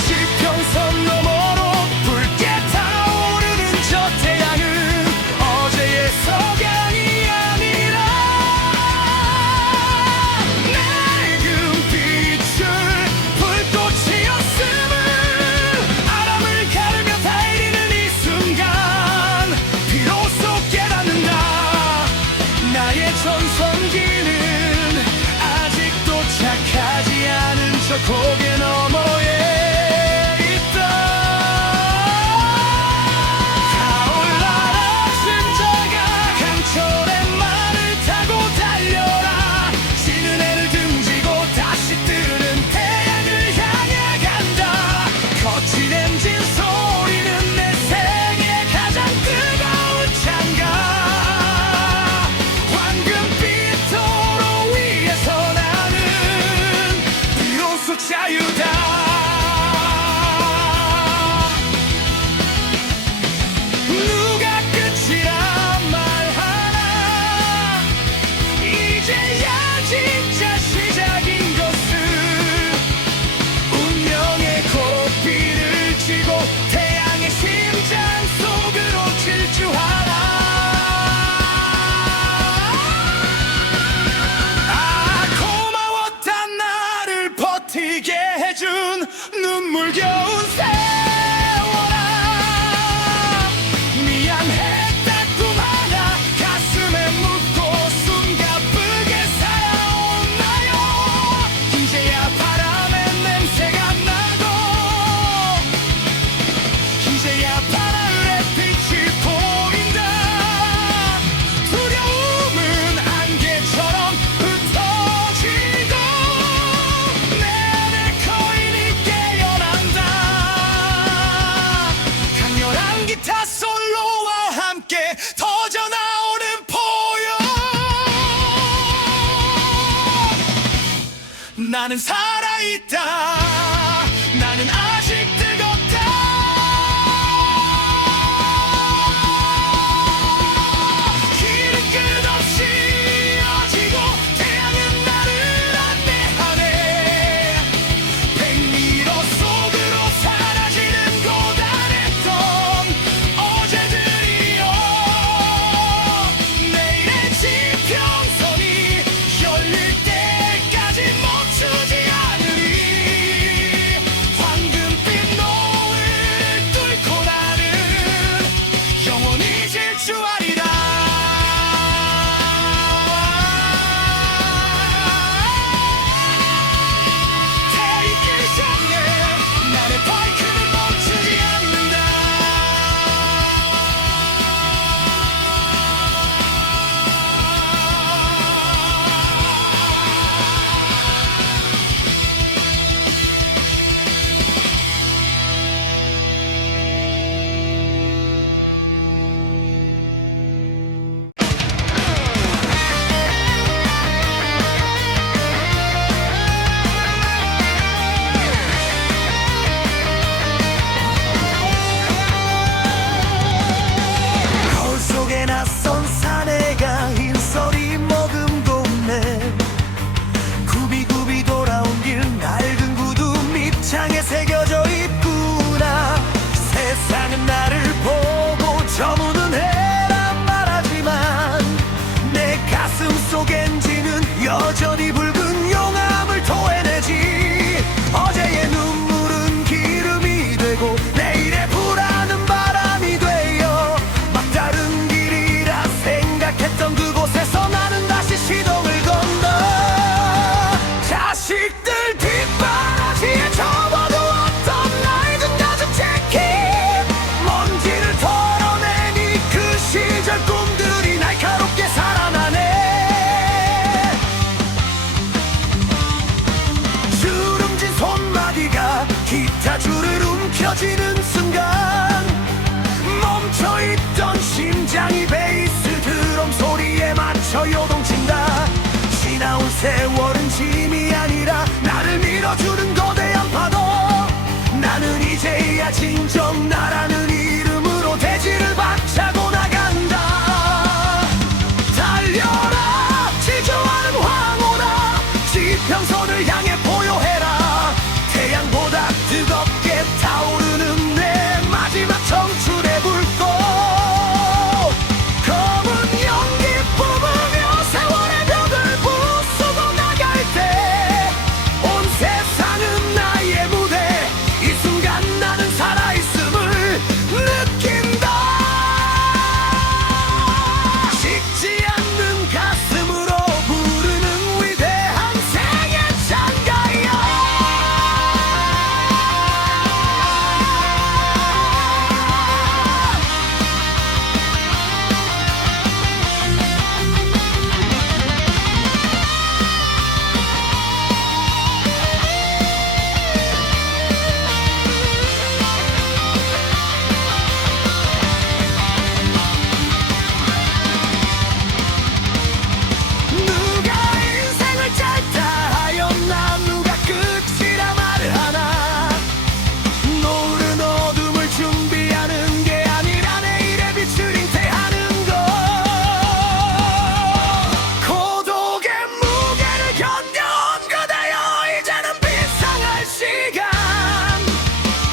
지평선 너머로 붉게 타오르는 저 태양은 어제의 석양이 아니라 낡은 빛을 불꽃이었음을 아람을 가르며 달리는 이 순간 비로소 깨닫는다. 나의 전성기는 아직도 착하지 않은 저 고개 너머에 있다. 타올라라 심장아 강철의 말을 타고 달려라. 지는 해를 등지고 다시 뜨는 태양을 향해 간다. 거친 엔진 소리는 내 생의 가장 뜨거운 찬가. 황금빛 도로 위에서 나는 비로소 자유다. 누가 끝이란 말하나. 이제야 진짜 시작인 것을 운명의 코피를 쥐고 태양의 심장 속으로 질주하라. 아 고마웠다. 나를 버티게 해준 눈물겨운 세월아. 미안했다. 꿈 하나 가슴에 묻고 숨가쁘게 살아온 나요. 이제야 바람의 냄새가 나고 이제야 바다의 빛이 보인다. 두려움은 안개처럼 흩어지고 내 안에 거인이 깨어난다. 강렬한 기타 솔로와 함께 터져나오는 포효. 나는 살아있다. 나는 아직 뜨겁다. 길은 끝없이 이어지고 태양은 나를 안내하네. 백미러 속으로 사라지는 고단했던 어제들이여. 내일의 지평선이 열릴 때까지 멈추지 않으리. 터지는 순간 멈춰있던 심장이 베이스 드럼 소리에 맞춰 요동친다. 지나온 세월은 짐이 아니라 나를 밀어주는 거대한 파도. 나는 이제야 진정 나라는 이름으로 대지를 박차고 나간다. 달려라 지저하는 황혼아, 지평선을 향해 보여해라. 태양보다 뜨겁게 타오르는 내 마지막 청춘의 불꽃. 검은 연기 뿜으며 세월의 벽을 부수고 나갈 때 온 세상은 나의 무대. 이 순간 나는 살아있음을 느낀다. 식지 않는 가슴으로 부르는 위대한 생애 찬가야. 누가 인생을 짧다 하였나, 누가 끝이라 말을 하나. 노을은 어둠을 준비하는 게 아니라 내일의 빛을 잉태하는 것. 고독의 무게를 견뎌온 그대여, 이제는 비상할 시간.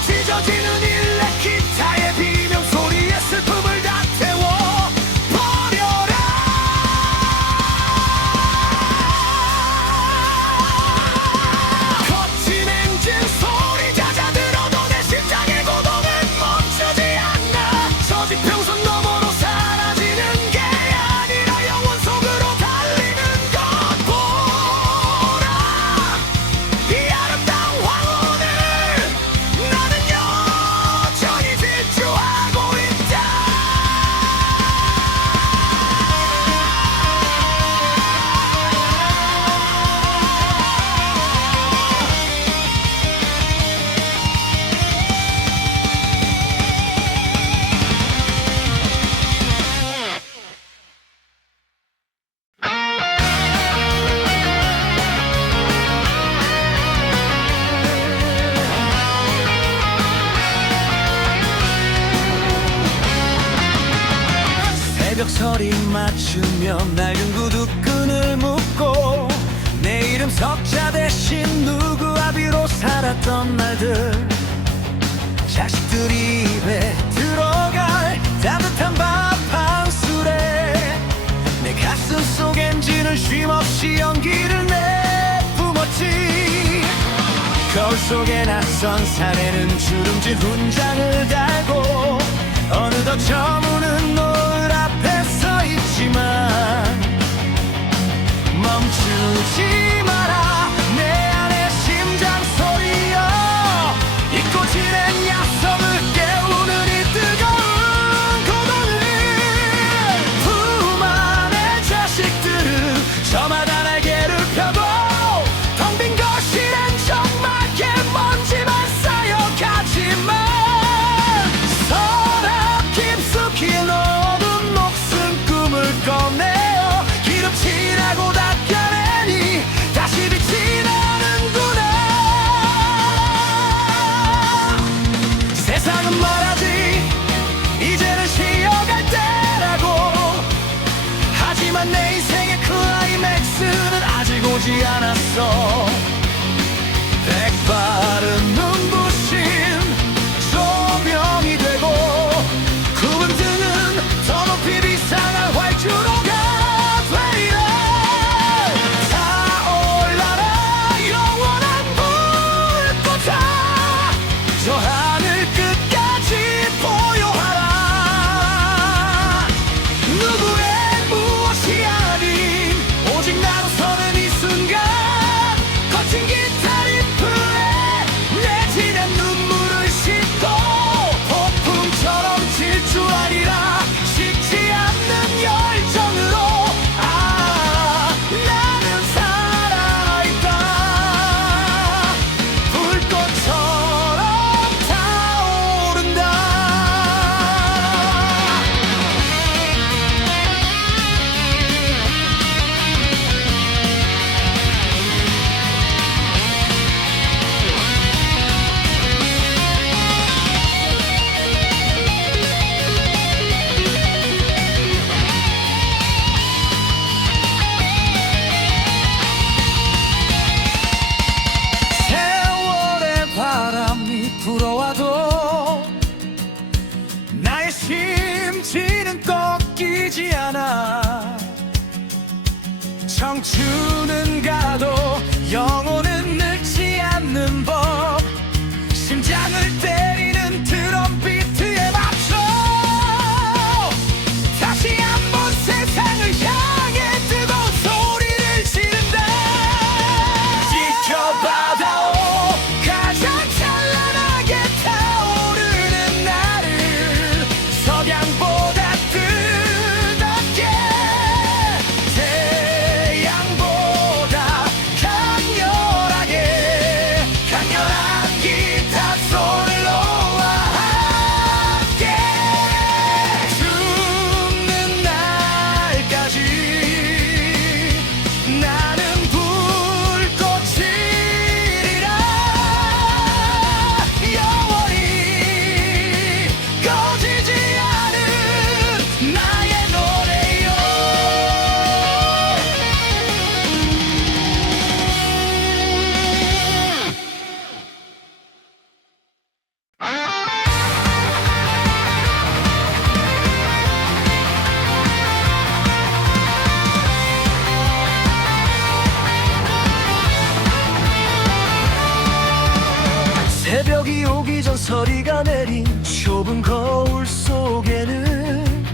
찢어지는 일렉 기타의 비명 소리에 슬픔을 다 태워버려라. 거친 엔진 소리 잦아들어도 내 심장의 고동은 멈추지 않아. 저 지평선 너머로 사라지는 게 아니라 영원 속으로 달리는 것. 보라 이 아름다운 황혼을 나는 여전히 질주하고 있다. 새벽 소리 맞추며 낡은 구두끈을 묶고 내 이름 석자 대신 누구 아비로 살았던 날들. 자식들이 입에 들어갈 따뜻한 밥 한 술에 내 가슴 속 엔진은 쉼없이 연기를 내뿜었지. 거울 속에 낯선 사내는 주름진 훈장을 달고 어느덧 저무는 노을 앞에 서 있지만 멈추지 마라 내 안의 심장 소리여. 잊고 지낸 약속을 깨우는 이 뜨거운 고동을. 품 안의 자식들은 저마다 날개를 펴고 텅 빈 거실엔 정말 개먼지만 쌓여가지만 서랍 깊숙이 넣어둔 녹슨 꿈을 꺼내어 기름칠하고 닦아내니 심지는 꺾이지 않아. 청춘은 가도 영혼은 늙지 않는 법. 심장을 때리는 드럼 비트에 맞춰 다시 한번 세상을 향해 뜨거운 소리를 지른다. 지켜봐다오 가장 찬란하게 타오르는 나를. 석양보다 뜨겁게 태양보다 강렬하게 강렬한 기타 솔로와 함께 죽는 날까지 나는 불꽃이리라. 영원히 꺼지지 않은 나의 노래요. 새벽이 오기 전 서리가 내린 좁은 거울 속에는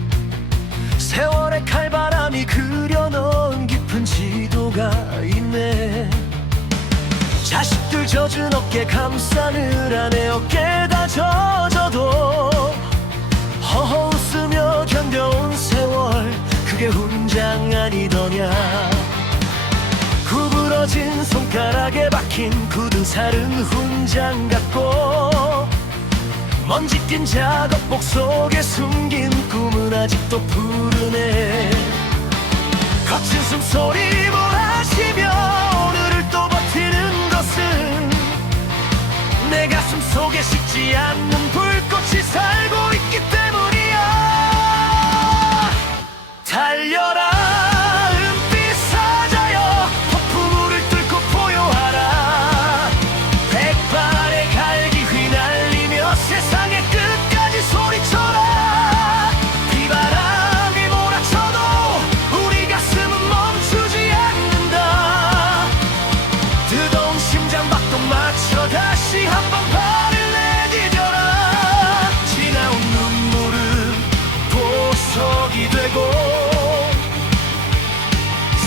세월의 칼바람이 그려넣은 깊은 지도가 있네. 자식들 젖은 어깨 감싸늘 안에 어깨 다 젖어도 허허 웃으며 견뎌온 세월, 그게 훈장 아니더냐. 구부러진 손가락에 박힌 굳은 살은 훈장 같고, 먼지 낀 작업복 속에 숨긴 꿈은 아직도 푸르네. 거친 숨소리 몰아쉬며 오늘을 또 버티는 것은 내 가슴 속에 식지 않는 불꽃이 살고 있기 때문이야. 달려라 은빛 사자여, 폭풍우를 뚫고 포효하라. 백발의 갈기 휘날리며 세상의 끝까지 소리쳐라. 비바람이 몰아쳐도 우리 가슴은 멈추지 않는다. 뜨거운 심장 박동 맞춰 다시 한번 발을 내디뎌라. 지나온 눈물은 보석이 되고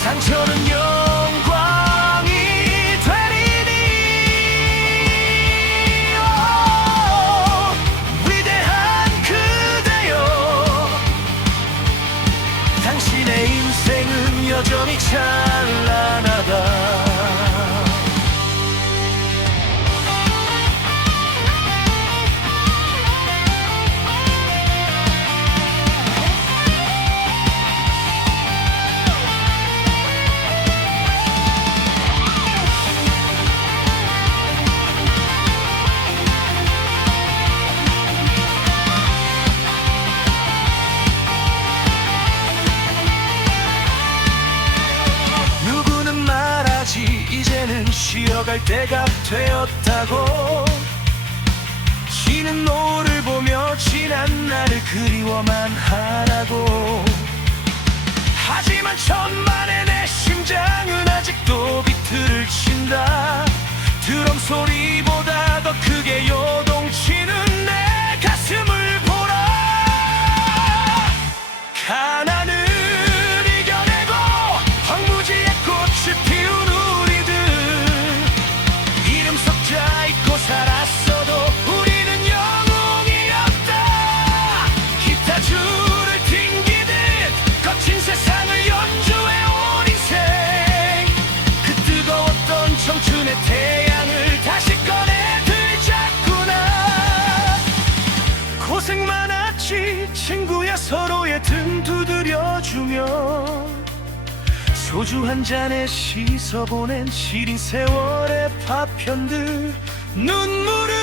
상처는 영광이 되리니. 위대한 그대여, 당신의 인생은 여전히 찬란하다. 누구는 말하지 이제는 쉬어갈 때가 되었다고. 쉬는 노을을 보며 지난 날을 그리워만 하라고. 하지만 천만의 내 심장은 아직도 비트를 친다. 드럼 소리보다 더 크게 요동치는 내 가슴을 보라. 가난을 이겨내고 황무지에 꽃을 피운 우리들, 이름 석자 잊고 살았어도 우리는 영웅이었다. 기타 줄을 튕기듯 거친 세상을 연주해온 인생, 그 뜨거웠던 청춘의 태양을 다시 꺼내 들자꾸나. 고생 많았지 친구야, 서로의 등 두드려주며 소주 한 잔에 씻어보낸 시린 세월의 파편들. 눈물은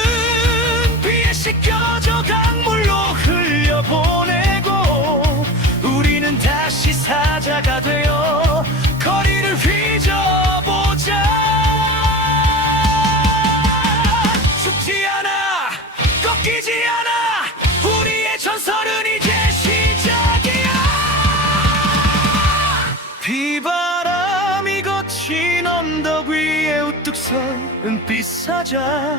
비에 씻겨져 강물로 흘려보내고 우리는 다시 사자가 되어 거리를 휘저보자. 죽지 않아 꺾이지 않아 우리의 전설은 사자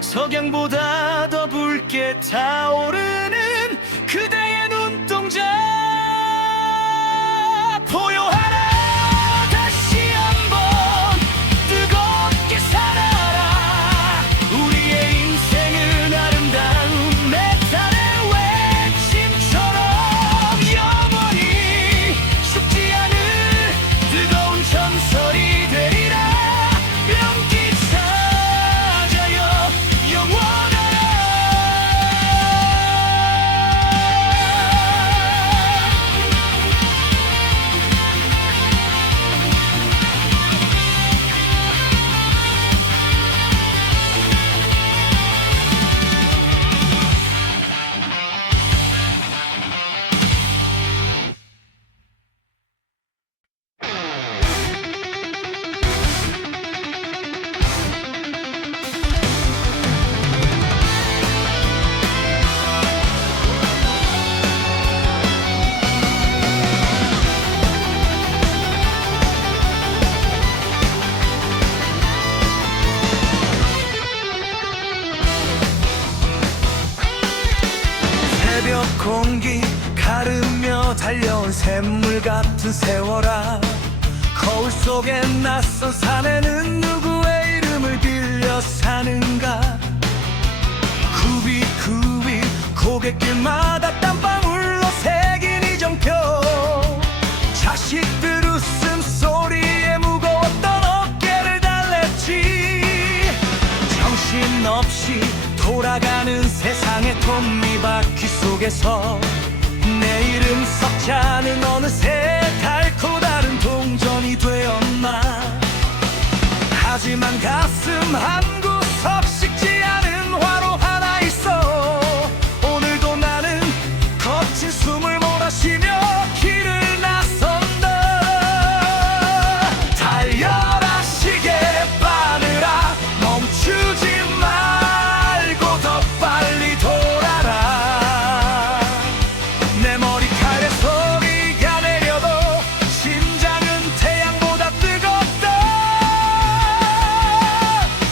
석양보다 더 붉게 타오르는 그대의 눈동자 보여하라. 다시 한번 뜨겁게 살아라. 우리의 인생은 아름다운 메탈의 외침처럼 영원히 죽지 않을 뜨거운 전설이 되리라. 명기 사자여 영원하라. 새벽 공기 가르며 달려온 샘물 같은 세월아. 거울 속에 낯선 사내는 누구의 이름을 빌려 사는가. 굽이굽이 고갯길마다 땀방울로 새긴 이정표. 자식들 웃음소리에 무거웠던 어깨를 달랬지. 정신없이 돌아가는 세상의 톱니바퀴 속에서 내 이름 석자는 어느새 달고 다른 동전이 되었나. 하지만 가슴 한구석 식지 않은 화로 하나 있어. 오늘도 나는 거친 숨을 몰아쉬며 길을 나선다. 달려라 시계 바늘아 멈추지 말고 더 빨리 돌아라. 내 머리칼에 소리가 내려도 심장은 태양보다 뜨겁다.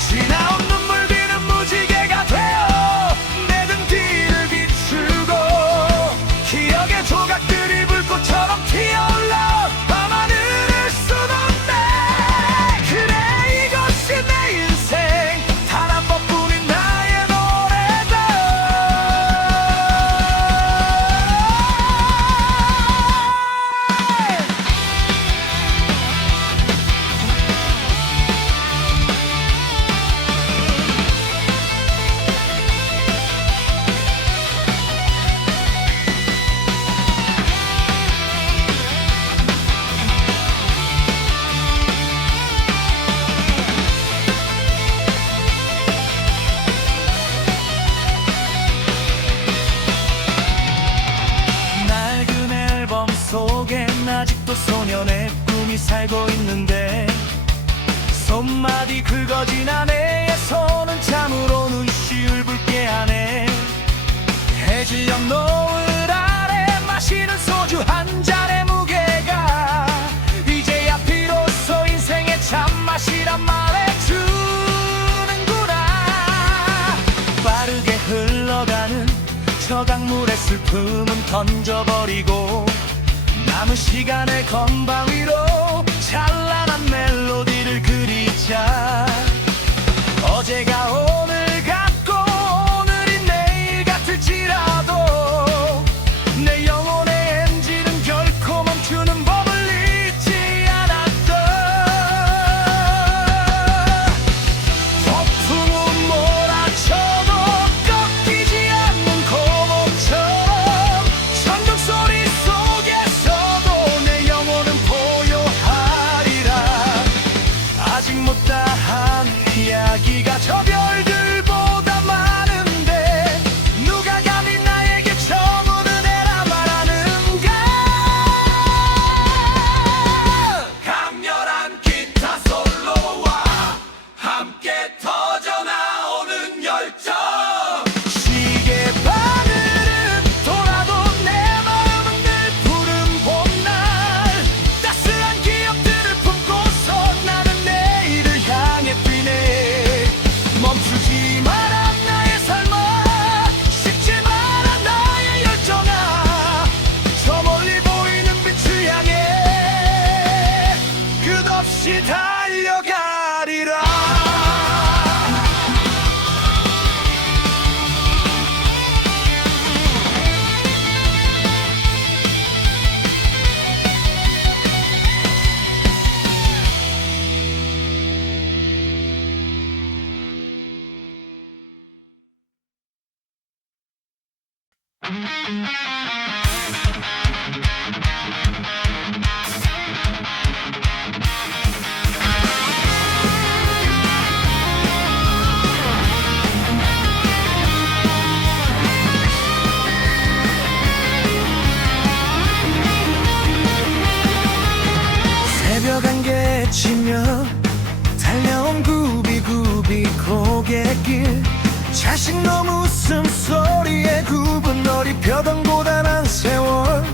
지나온 눈물 비는 무지개가 되어 내 등 뒤를 비추고 기억의 조각들이 불꽃처럼 튀어올라 밤하늘을 수놓네. 그래 이것이 내 인생 단 한 번뿐인 나의 노래다. 낡은 앨범 속엔 아직도 소년의 꿈이 살고 있는데 손마디 긁어진 아내의 손은 참으로 눈시울 붉게 하네. 해질녘 노을 아래 마시는 소주 한 잔의 무게가 이제야 비로소 인생의 참맛이란 말해주는구나. 빠르게 흘러가는 저 강물의 슬픔은 던져버리고 남은 시간의 건방 위로 찬란한 멜로디를 그리자. 어제가 오늘 같고 오늘이 내일 같을지라도 내 영혼의 엔진은 결코 멈추는 법을 잊지 않았다. 폭풍은 몰아쳐도 꺾이지 않는 고목처럼 천둥 소리 속에서도 내 영혼은 포효하리라. 아직 못다한 이야기가 저 별들 새벽 안개에 치며 달려온 굽이굽이 고갯길, 자식 놈 웃음소리에 굽은 너리 펴던 고단한 세월,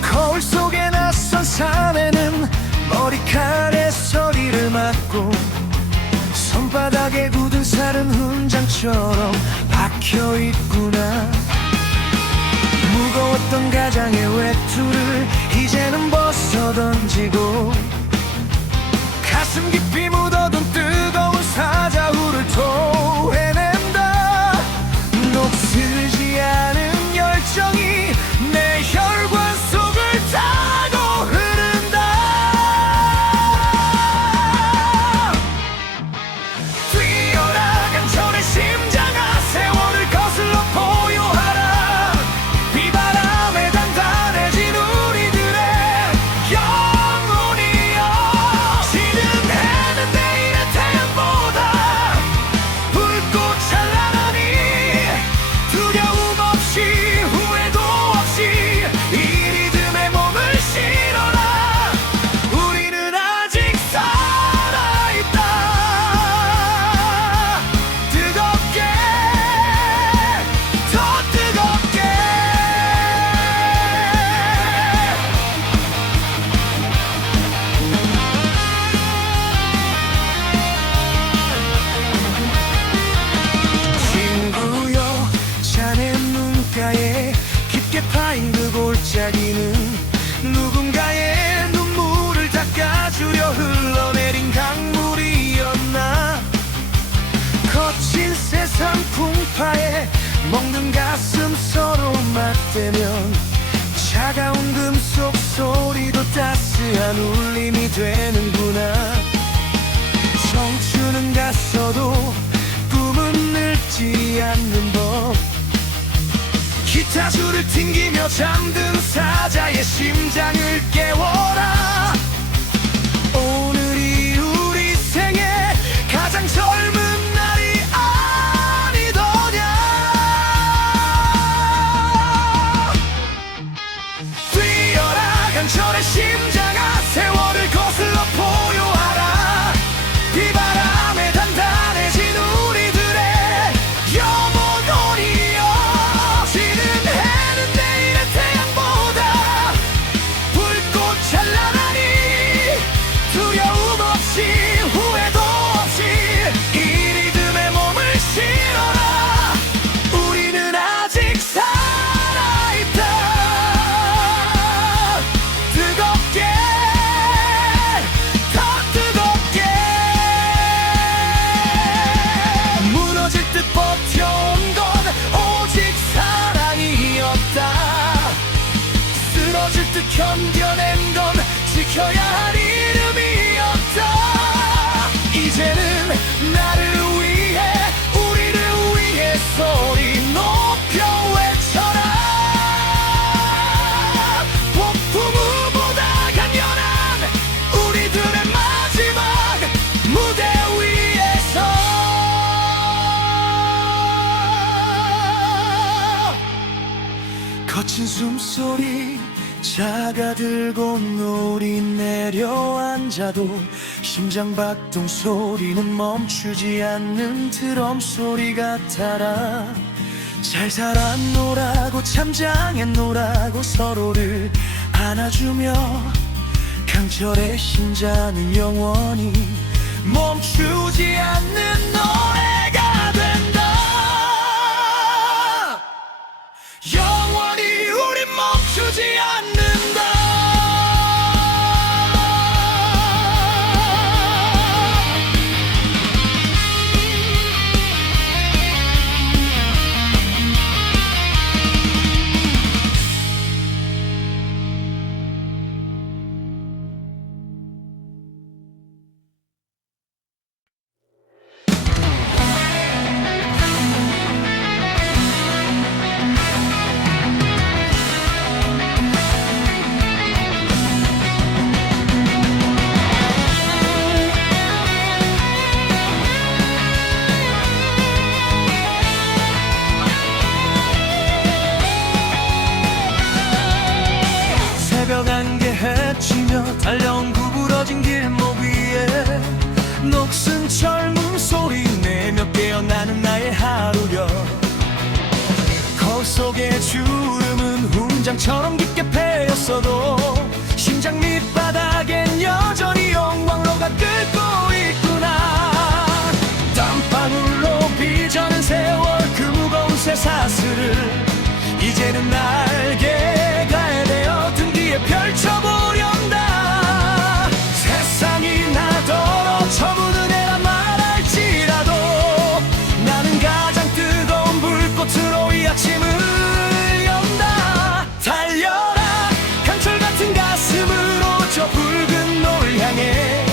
거울 속에 낯선 사내는 머리칼에 서리를 맞고 손바닥에 굳은 살은 훈장처럼 박혀있구나. 무거웠던 가장의 외투를 이제는 벗어던지고 가슴 깊이 묻어둔 뜨거운 사자후를 토해낸다. 녹슬지 않은 열정이 내 혈관 속을 타고 흐른다. 뛰어라 강철의 심장아, 세월을 거슬러 포효하라. 비바람에 단단해진 우리들의 영혼이여, 지는 해는 내일의 태양보다 붉고 찬란하니 두려움 없이 후회도 없이 이 리듬에 몸을 실어라. 우리는 아직 살아있다. 뜨겁게, 더 뜨겁게. 친구여, 자네 눈가에 깊게 파인 그 골짜기는 누군가의 눈물을 닦아주려 흘러내린 강물이었나. 거친 세상 풍파에 먹는 가슴 서로 맞대면 차가운 금속 소리도 따스한 울림이 되는구나. 청춘은 갔어도 꿈은 늙지 않는 법, 기타 줄을 튕기며 잠든 사자의 심장을 깨워라. 오늘이 우리 생애 가장 젊은 날이 아니더냐. 뛰어라 강철의 심장아, 세월을 거슬러 포효하라. 비바람에 단단해진 우리들의 영혼이여, 지는 해는 내일의 태양보다 붉고 찬란하니 두려움 없이 후회도 없이 이 리듬에 몸을 실어라. 우리는 아직 살아있다. 뜨겁게, 더 뜨겁게. 무너질 듯 버텨온 건 오직 사랑이었다. 쓰러질 듯 견뎌낸 건 지켜야 할 이름이었다. 이제는 나를 위해, 우리를 위해 소리 높여 외쳐라. 폭풍우보다 강렬한 우리들의 마지막 무대 위에서 거친 숨소리 작아들고 노리 내려앉아도 심장 박동 소리는 멈추지 않는 드럼 소리 같아라. 잘 살았노라고 참장했노라고 서로를 안아주며 강철의 심장은 영원히 멈추지 않는 노래가 된다. 영원히 우린 멈추지 않는다. 나는 나의 하루여. 거울 속의 주름은 훈장처럼 깊게 패였어도 심장 밑바닥엔 여전히 영광로가 끓고 있구나. 땀방울로 빚어낸 세월 그 무거운 쇠사슬을 이제는 날개가 되어 등 뒤에 펼쳐보련다. 세상이 나더러 전부 은혜라 말할지라도 나는 가장 뜨거운 불꽃으로 이 아침을 연다. 달려라 강철 같은 가슴으로 저 붉은 노을 향해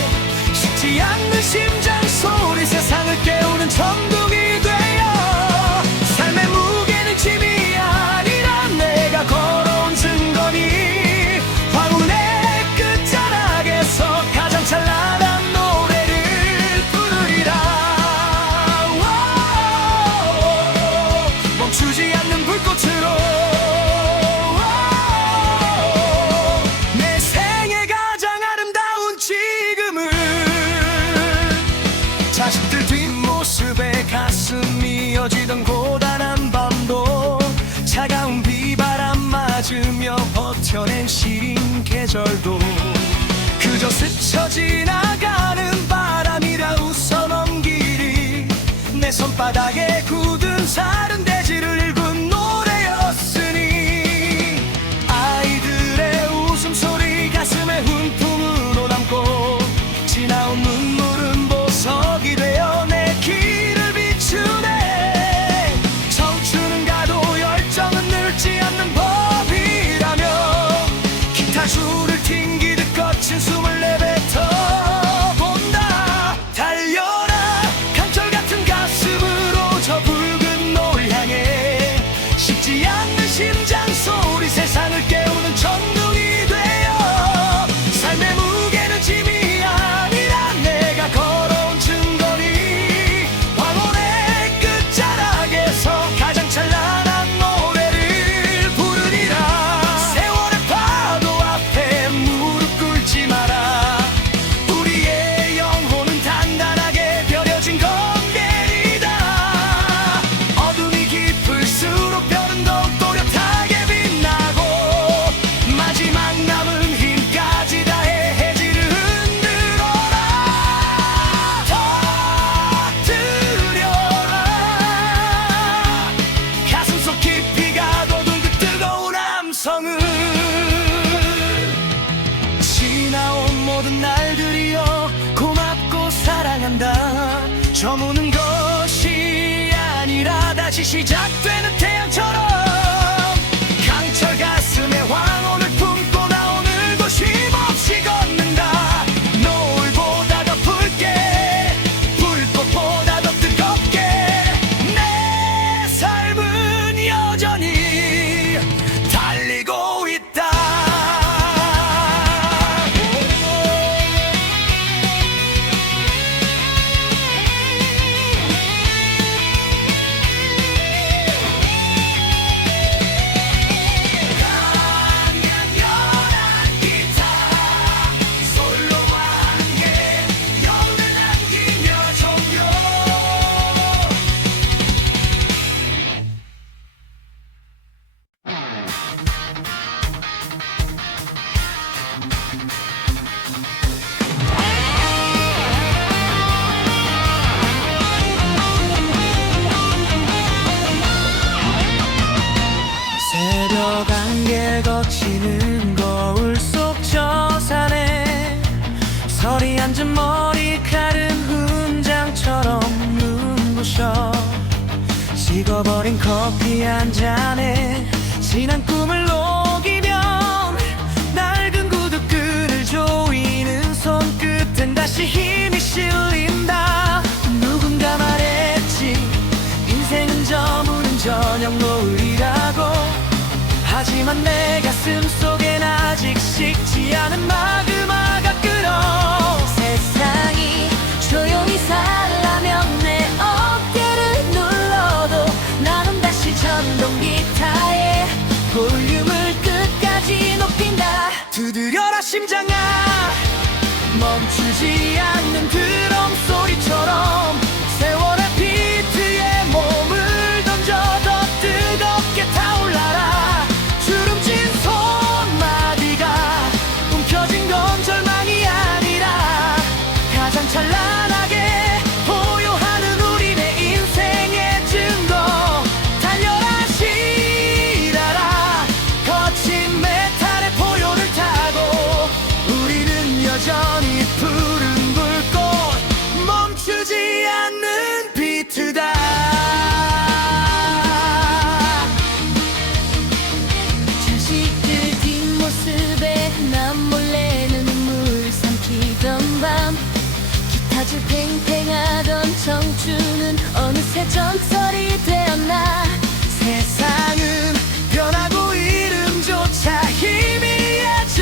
식지 않는 심장 소리 세상을 깨우는 천둥이 되어 삶의 무게는 짐이 아니라 내가 걸어온 증거니 황혼의 끝자락에서 가장 찬란한 노래를 부르리라. 멈추지 않는 불꽃으로 내 생애 가장 아름다운 지금을 자식들 뒷모습에 가슴이 이어지던 고단한 밤도 차가운 비바람 맞으며 버텨낸 시린 계절도 그저 스쳐 지나가는 바람이라 웃어 넘기리 내 손바닥에 굳은 사른 대지를 읽은 노래였으니 아이들의 웃음소리 가슴에 훈풍으로 남고 지나온 눈물은 보석이 되어 내 길을 비추네. 청춘은 가도 열정은 늙지 않는 법이라며 기타 줄을 튕기듯 거친 숨을 내뱉어 본다. 달려라 강철 같은 가슴으로 저 붉은 노을 향해 식지 않는 심장 소리 세상을 깨우는 천둥이 되어 삶의 무게는 짐이 아니라 내가 걸어온 증거니 황혼의 끝자락에서 가장 찬란한 노래를 부르리라. 세월의 파도 앞에 무릎 꿇지 마라. 우리의 영혼은 단단하게 벼려진 검계리다. 어둠이 깊을수록 별은 더욱 또렷하게 빛나고 마지막 남은 힘까지 다해 해지를 흔들어라. 터뜨려라. 가슴속 깊이 가둬둔 그 뜨거운 함성을 지나온 모든 날들이여 고맙고 사랑한다. 저무는 것이 아니라 다시 시작되는 태양처럼 강철 가슴에 황혼을 품고 나 오늘도 쉼없이 걷는다. 노을보다 더 붉게 불꽃보다 더 뜨겁게 내 삶은 여전히 달리고 있다. 강렬한 기타 솔로와 함께 영을 남기며 종료. 새벽 안개 거치는 거울 속 저 산에 서리 앉은 머리칼은 훈장처럼 눈부셔 식어버린 커피 한 잔에 진한 꿈을 녹이면 낡은 구두끈을 조이는 손끝엔 다시 힘이 실린다. 누군가 말했지 인생은 저무는 저녁 노을이라고. 하지만 내 가슴 속엔 아직 식지 않은 마그마가 끓어. 세상이 조용히 살라면 내 어깨를 눌러도 나는 다시 전동 기타에 볼륨을 끝까지 높인다. 두드려라 심장아 멈추지 않는 드럼 소리처럼 세월의 비트에 새 전설이 되었나. 세상은 변하고 이름조차 희미해져가도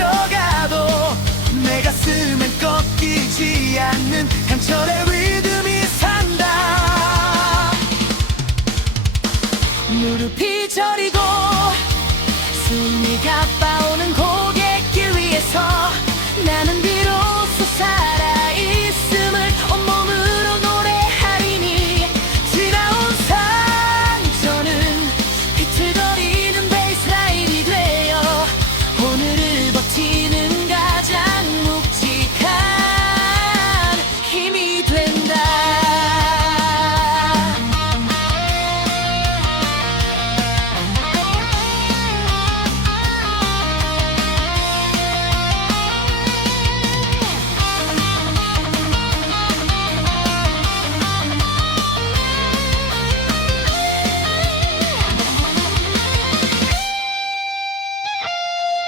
내 가슴엔 꺾이지 않는 강철의 리듬이 산다. 무릎이 저리고 숨이 가빠오는 고갯길 위에서 나는 비로소 살아있음을 온몸으로 노래하리니. 지나온 상처는 비틀거리는 베이스라인이 되어 오늘을 버티는 가장 묵직한 힘이 된다.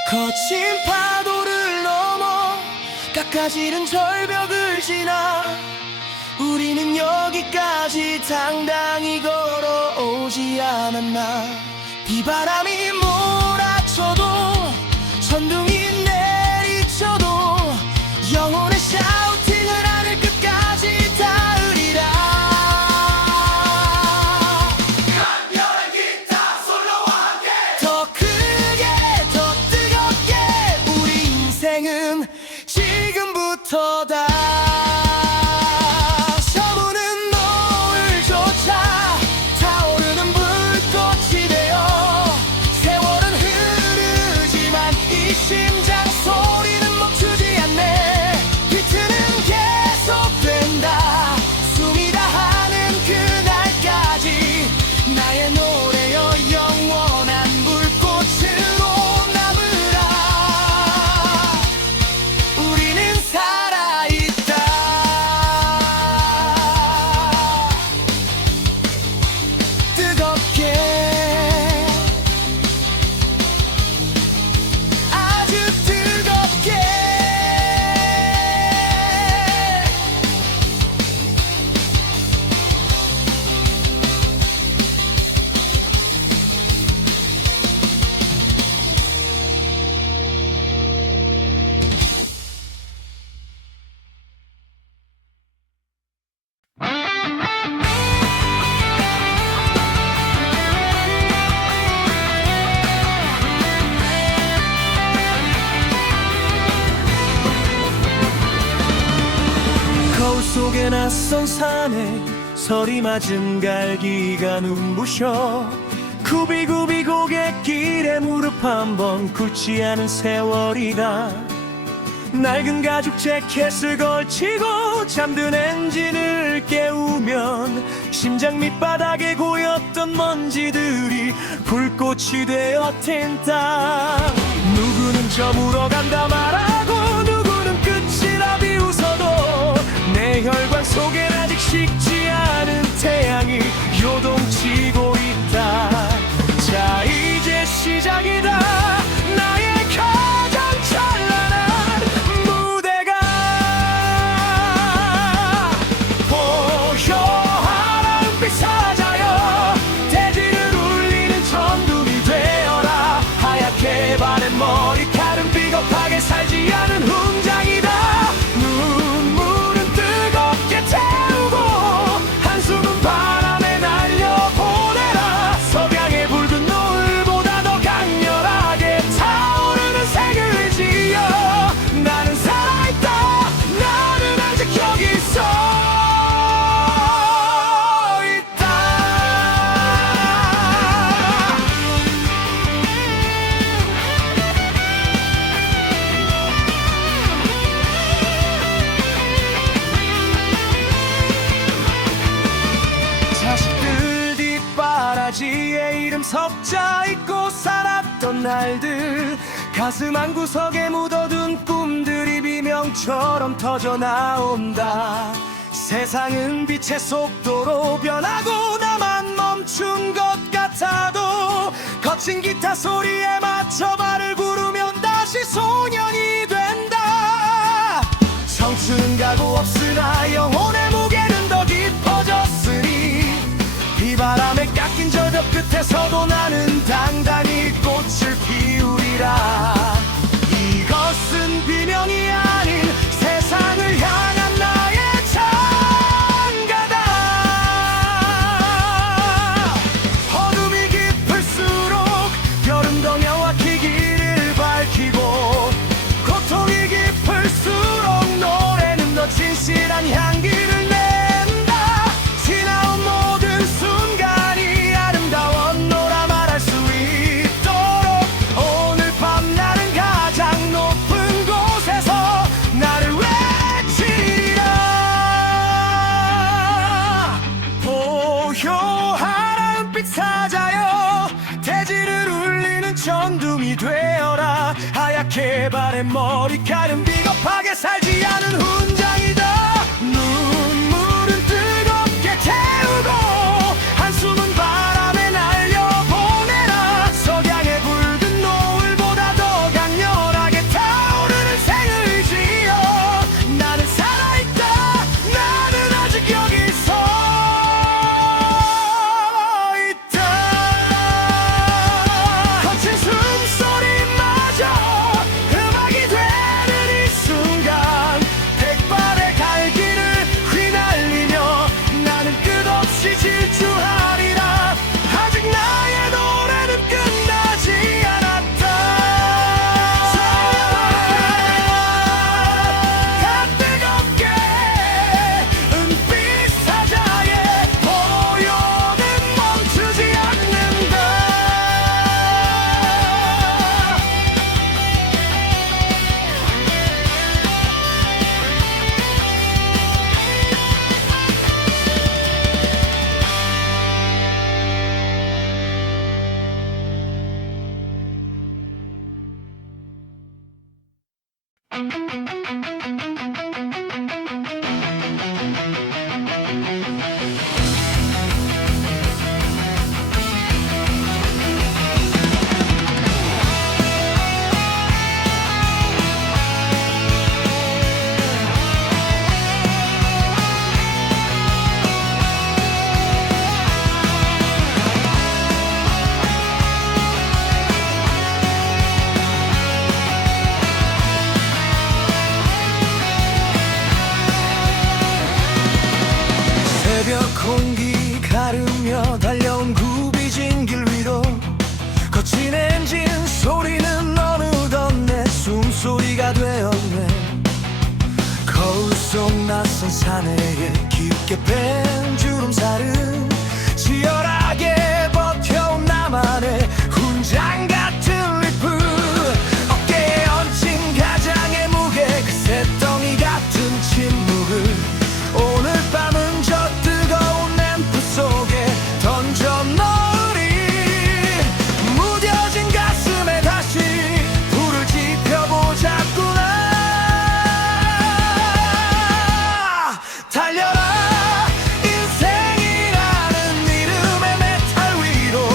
거친 파도를 넘어 깎아지는 절벽을 지나 우리는 여기까지 당당히 걸어오지 않았나. 비바람이 몰아쳐도 천둥이 내리쳐도 영혼의 샤우팅을 하늘 끝까지 닿으리라. 강렬한 기타 솔로와 함께 더 크게 더 뜨겁게 우리 인생은 지금부터다. 저무는 노을조차 타오르는 불꽃이 되어 세월은 흐르지만 이 심장 소리는 멈추지 않네. 비트는 계속된다. 숨이 다하는 그날까지 나의 노래여 영원한 불꽃으로 남으라. 우리는 살아있다. 뜨겁게 아주 뜨겁게 거울 속에 낯선 산에 서리 맞은 갈기가 눈부셔 굽이굽이 고갯길에 무릎 한번 꿇지 않은 세월이다. 낡은 가죽 재킷을 걸치고 잠든 엔진을 깨우면 심장 밑바닥에 고였던 먼지들이 불꽃이 되어 튄다. 누구는 저물어 간다 말하고 누구는 끝이라 비웃어도 내 혈관 속엔 아직 식지 않은 태양이 요동치고 있다. 자 이제 시작이다. 나의 가장 찬란한 무대가 고요한 은빛 사자여 대지를 울리는 천둥이 되어라. 하얗게 바랜 머리칼은 비겁하게 살지 않은 훈장이다. 눈물은 뜨겁게 태우고 한숨은 바람에 날려보내라. 석양의 붉은 노을보다 더 강렬하게 타오르는 색을 지어 나는 살아있다. 나는 아직 여기 서 있다. 자식들 뒷바라지에 이름 석자 잊고 살았던 날들 가슴 한구석에 묻어둔 꿈들이 비명처럼 터져 나온다. 세상은 빛의 속도로 변하고 나만 멈춘 것 같아도 거친 기타 소리에 맞춰 발을 구르면 다시 소년이 된다. 청춘은 가고 없으나 영혼의 무게는 더 깊어졌으니 이곳에서도 나는 당당히 꽃을 피우리라. 이것은 비명이 아닌 세상을 향한 나의 찬가다. 어둠이 깊을수록 별은 더 명확히 길을 밝히고, 고통이 깊을수록 노래는 더 진실한 향기를 낸다. 지나온 모든 순간이 아름다웠노라 말할 수 있도록 오늘 밤 나는 가장 높은 곳에서 나를 외치리라. 고요한 은빛 사자여, 대지를 울리는 천둥이 되어라. 하얗게 바랜 머리카락은 비겁하게 살지 않은 훈장이다. 눈물은 뜨겁게 태우고 한숨은 바람에 날려보내라. 석양에 붉은 노을보다 더 강렬하게 타오르는 생을 지어 나는 살아있다. 나는 아직 여기 서 있다. 거친 숨소리마저 음악이 되는 이 순간, 백발의 갈기를 휘날리며 나는 끝없이 질주하리라. 아직 나의 노래는 끝나지 않았다. 가 뜨겁게 은빛 사자의 보여는 멈추지 않는다. 새벽 공기 가르며 달려온 굽이진 길 위로 거친 엔진 소리는 어느덧 내 숨소리가 되었네. 거울 속 낯선 사내에 깊게 뺀 주름살은 치열하게 버텨온 나만의 훈장 같은 리프. 어깨에 얹힌 가장의 무게, 그 쇳덩이 같은 침묵을 오늘 밤은 저 뜨거운 램프 속에 던져 넣으리. 무뎌진 가슴에 다시 불을 지펴보자꾸나. 달려라 인생이라는 이름의 메탈 위로.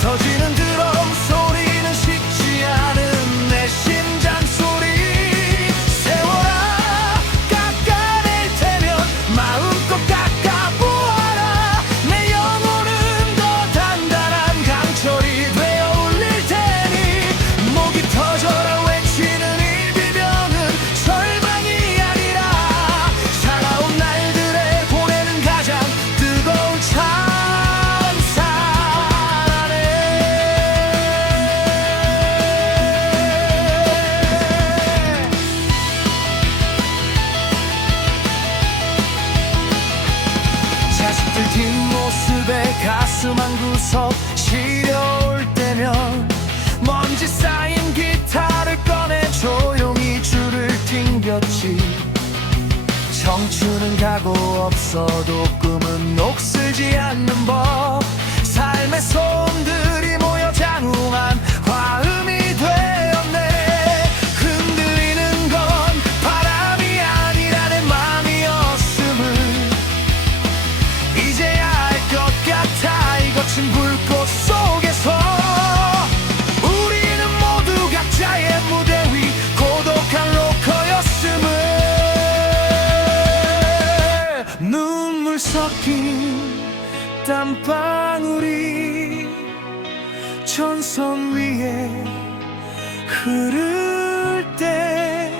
터지는 드럼 소리는 식지 않은 내 심장 소리. 세워라 깎아낼 테면 마음껏 깎아보아라. 내 영혼은 더 단단한 강철이 되어 울릴 테니. 목이 터져라 외치는 이 비명은 절망이 아니라 살아온 날들에 보내는 가장 뜨거운 찬사라네. 자식들 뒷모습에 가슴 한 구석 시려올 때면 먼지 쌓인 기타를 꺼내 조용히 줄을 튕겼지. 청춘은 가고 없어도 꿈은 녹슬지 않는 법. 삶의 소음들이 모여 장웅한 화음이 되었네. 흔들리는 건 바람이 아니라 내 맘이었음을 이제야 알 것 같아. 이 거친 불꽃 속에서 우리는 모두 각자의 무대 위 고독한 로커였음을. 눈물 섞인 땀방울이 전선 위에 흐를 때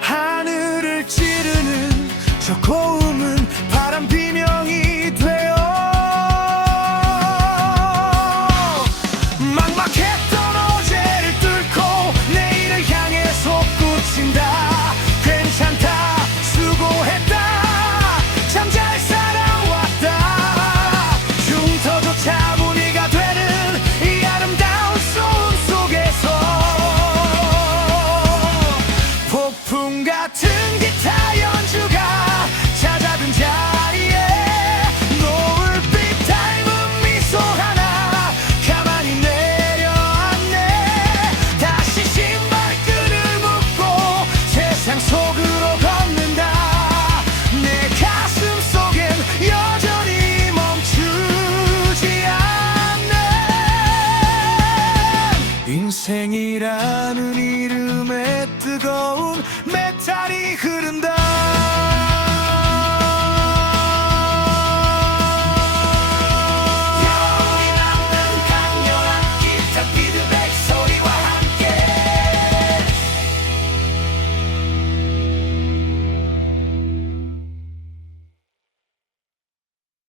하늘을 찌르는 저 고음은 바람 비명이